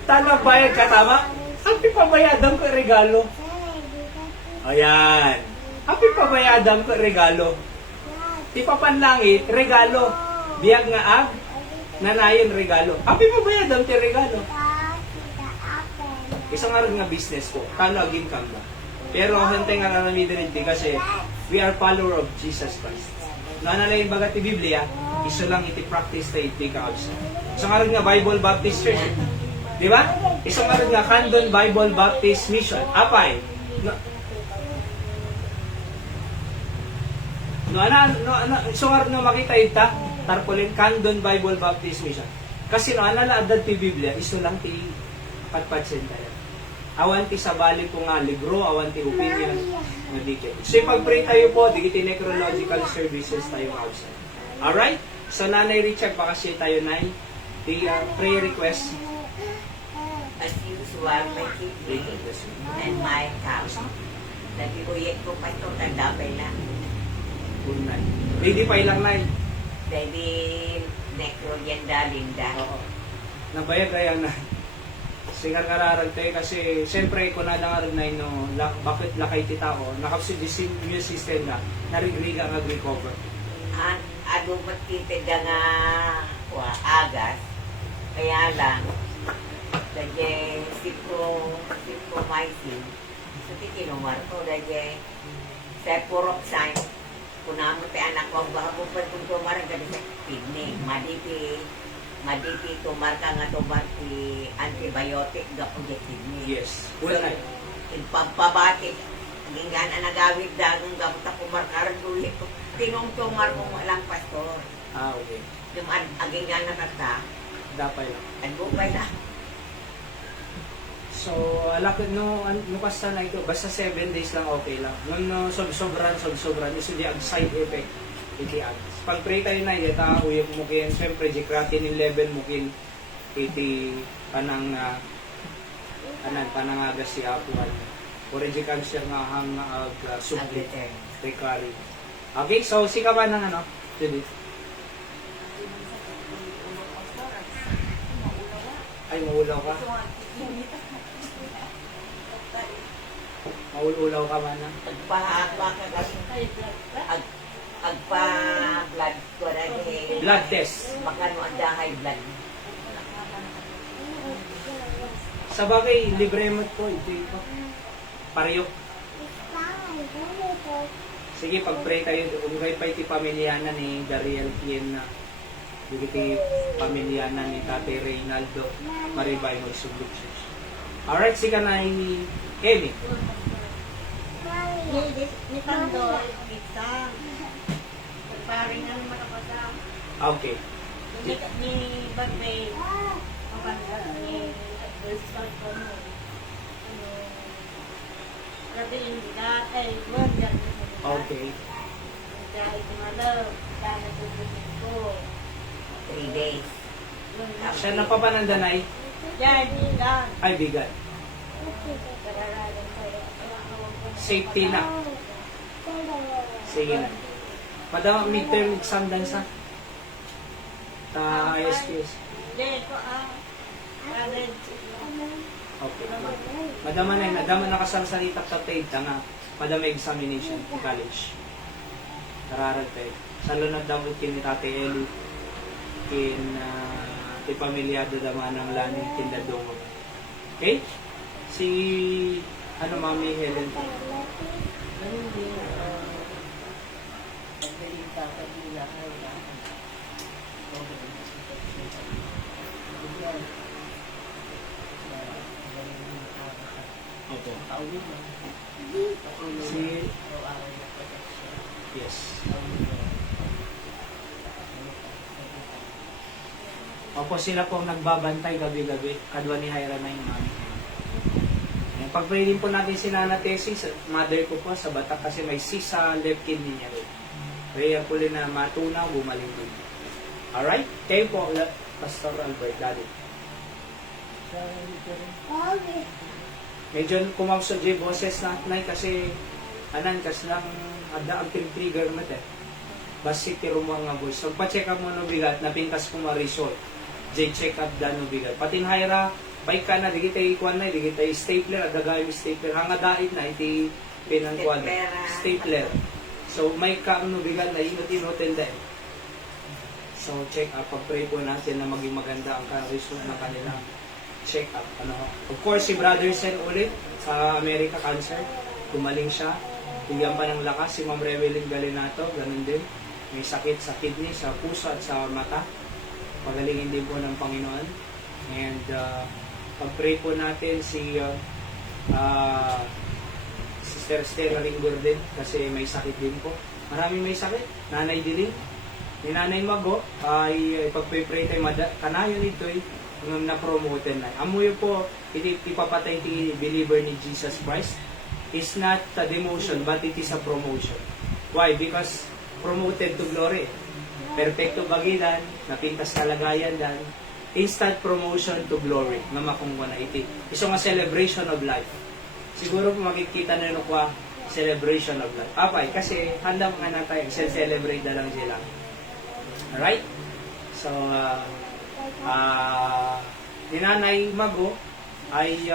Tano, bayad ka, tama? Happy pabayadam ko regalo. Ayan. Happy pabayadam ko regalo. Ti papanlangit, regalo. Biyag nga ag, nanayon regalo. Happy pabayadam ti regalo. Isang nga rin nga business ko. Tano agin kang ba? Pero hantay nga nanamidin iti kasi we are follower of Jesus Christ. Nanalayin baga ti Biblia, iso lang iti practice tayo iti kaabsa. Isang nga rin nga Bible Baptist Church. Di ba? Isang nga rin nga Candon Bible Baptist Mission. Apay. Isang nga rin nga makita ita, tarpulin Candon Bible Baptist Mission. Kasi nalaadad ti Biblia, iso lang ti patpatsin tayo. Awan ti sa balik ko nga libro, awan ti opinion, nga dikit. So pag-pray tayo po, digiti necrological services tayo outside. Alright? So Nanay Richard, baka siya tayo na the prayer request. As usual, my kidney and my cow. Nag-iuyek ko pa ito, tandabay na. Good night. Lady pa ilang night. Baby, necro yan Linda. Oo. Nabayag kaya na. Singar kararag tayo kasi siyempre kung nalangarag na no, bakit lakay ti tao, nakapsid yung immune system na narigriga ang recover. Ado matipid nga agas, kaya lang, dahil cipromycin, so tikinumar ko, dahil cefuroxime, kunamo ti anak ko, baka kung tumar ang sa kidney, maditi tumar ka nga tumar ti antibiotic ga po kidney. Yes. Una na. Pampabatik, gingan ang nagawid dagang gamot ako markaran ulit ko. Tinong tumar kung walang pastor. Okay. Aging nga nakata. Dapay lang. Ang bupay na. So, alak no kasta na ito, basta 7 days lang okay lang. No sobran iso di ang side effect iti agis. Pag pray tayo na ita uyab mo kin, syempre di creatinine level mo kin iti panang panangagas si apuan. Or di cancer nga hang subli recurring. Okay, so sika ba ng ano? Dili. Ay, maulaw ka? Maulaw ka man na? Agpa-blood ko na Blood test. baka no ang dahay blood. Sa bagay, libre mo po. Ito. Pareho. Sige, pag-pray tayo. Kung kayo pa iti pamilyana ni Dariel Pien na iti pamilyana ni Tate Reynaldo Maribay magsubok siya. Alright, sige na ni Amy. Ni Pandor, isa. Paring na naman ako sa... Okay. Ni Bagway, ni Adversaire ko mo. Grabe yung gatay, wanda. Okay. Dahil kumalaw, dahil natutulog ko. 3 days. Siya napapanandanay. Yan, bigan. Ay, bigat. Safety na. Sige na. Madama midterm exam dan sa ISPS. Hindi ko Okay. Madama na nakasangsalitak sa TAID nga. Madama examination in college. Nararal tayo. Sa lunod daw kin ni Tate Eli kin ti pamilyado daman ng lani tindadong. Okay? Si Mami Helen. Opo. Yes. Opo, sila po ang nagbabantay gabi-gabi. Kadwa ni Hyra na yung mami. Pag-pray din po natin si Nana Tessie, mother ko po sa Batak kasi may cyst sa left kidney niya rin. Prayer po rin na matunaw, bumalik din. Alright? Kayo po, Pastor Albert, Daddy. Medyo kumamso di boses na kasi kasi lang ada ang trigger mo te. Basi tiro mo nga boys. So pa-check up mo no bigat na pintas ko ma-result. Check up dan no bigat. Patin hayra bike ka na digit ay kuan na digit ay stapler adagay mi stapler hanga daig na iti pinang kuan stapler. So may ka no bigat na inot-inoten dai. So check up pag-pray po natin na maging maganda ang result ng kanilang check up. Of course, si Brother Sen ulit sa America Cancer. Gumaling siya. Bigyan pa ng lakas. Si Ma'am Rewelyn Galinato, ganun din. May sakit sa kidney, sa puso at sa mata. Pagalingin din po ng Panginoon. And pag-pray po natin si Sister Stella Ringgor din kasi may sakit din po. Maraming may sakit. Nanay Diling. Ni Nanay Mago ay pag-pray tayo kanayon ito'y na-promote na. Amoy po, ipapatay ti believer ni Jesus Christ is not a demotion but it is a promotion. Why? Because promoted to glory. Perfecto bagidan, napintas kalagayan dan, instant promotion to glory. Mamakungwa na iti. Iso nga celebration of life. Siguro po makikita na kwa celebration of life. Apay, kasi handa mga natay, celebrate na lang sila. Alright? So, ni Nanay Mago ay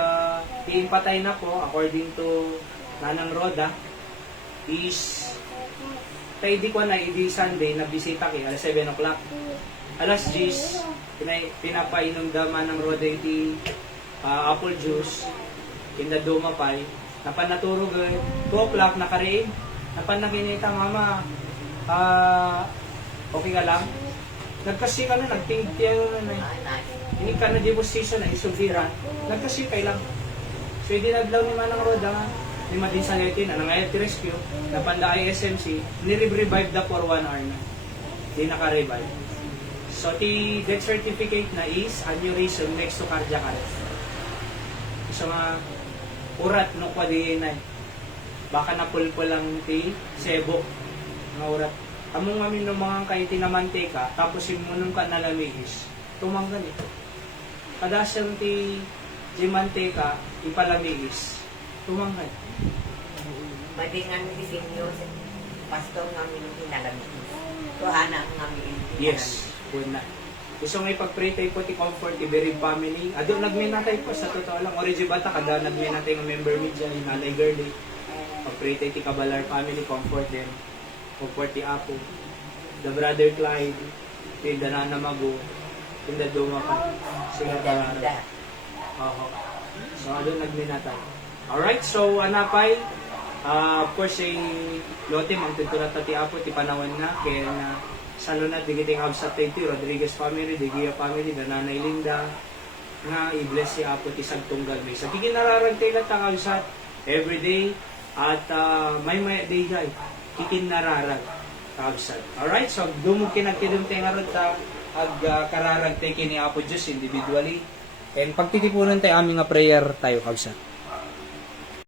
iimpatay na po according to Nanang Roda is pwede ko na idi Sunday na bisita kay alas 7 o'clock alas 10 pinapainom daman ng Roda iti apple juice kindadoma pay napanaturo 2 o'clock nakareid napannakinita mama okay ka lang nagkasi ka na, nagtingtiyan na hindi ka na deposition na isubira. Nagkasi kay lang. So, hindi naglaw ni Manang Roda, ni Madin Saletin, na nangayat rescue, napanda ISMC, ni-revive da for 1 hour na. Hindi naka-revive. So, the death certificate na is aneurysm next to cardiac arrest. sa mga urat no kwa di na baka napulpul lang ti sebo nga urat among amin no mga kay tinamanteka tapos imunong ka nalamigis tumanggan ito kadasang ti manteka ipalamigis tumanggan Madingan ni Sinyo, pastor namin yung pinalamin. So, anak namin yung yes wala gusto nga ipag-pray tayo po ti comfort ti Bereave family ado nagminatay po sa totoo lang origi bata kada nagminatay nga member mi dyan nanay girly pag-pray tayo ti Kabalar family comfort them comfort ti Apo the brother Clyde ti Danana Mago ti Duma pa sila Kalara so ado nagminatay alright so anapay of course ay lote magtuturata ti Apo ti panawan na kaya na salo na digiting absat ti Rodriguez family, Digia family, Nanay Linda nga i-bless si Apo ti sagtunggal may sa tigin nararagtay lang ta absat everyday at may day jay kikin nararag ta absat alright so dumog kinagkidum tayo nga ta ag kararagtay kini Apo Diyos individually and pagtitipunan tayo aming nga prayer tayo absat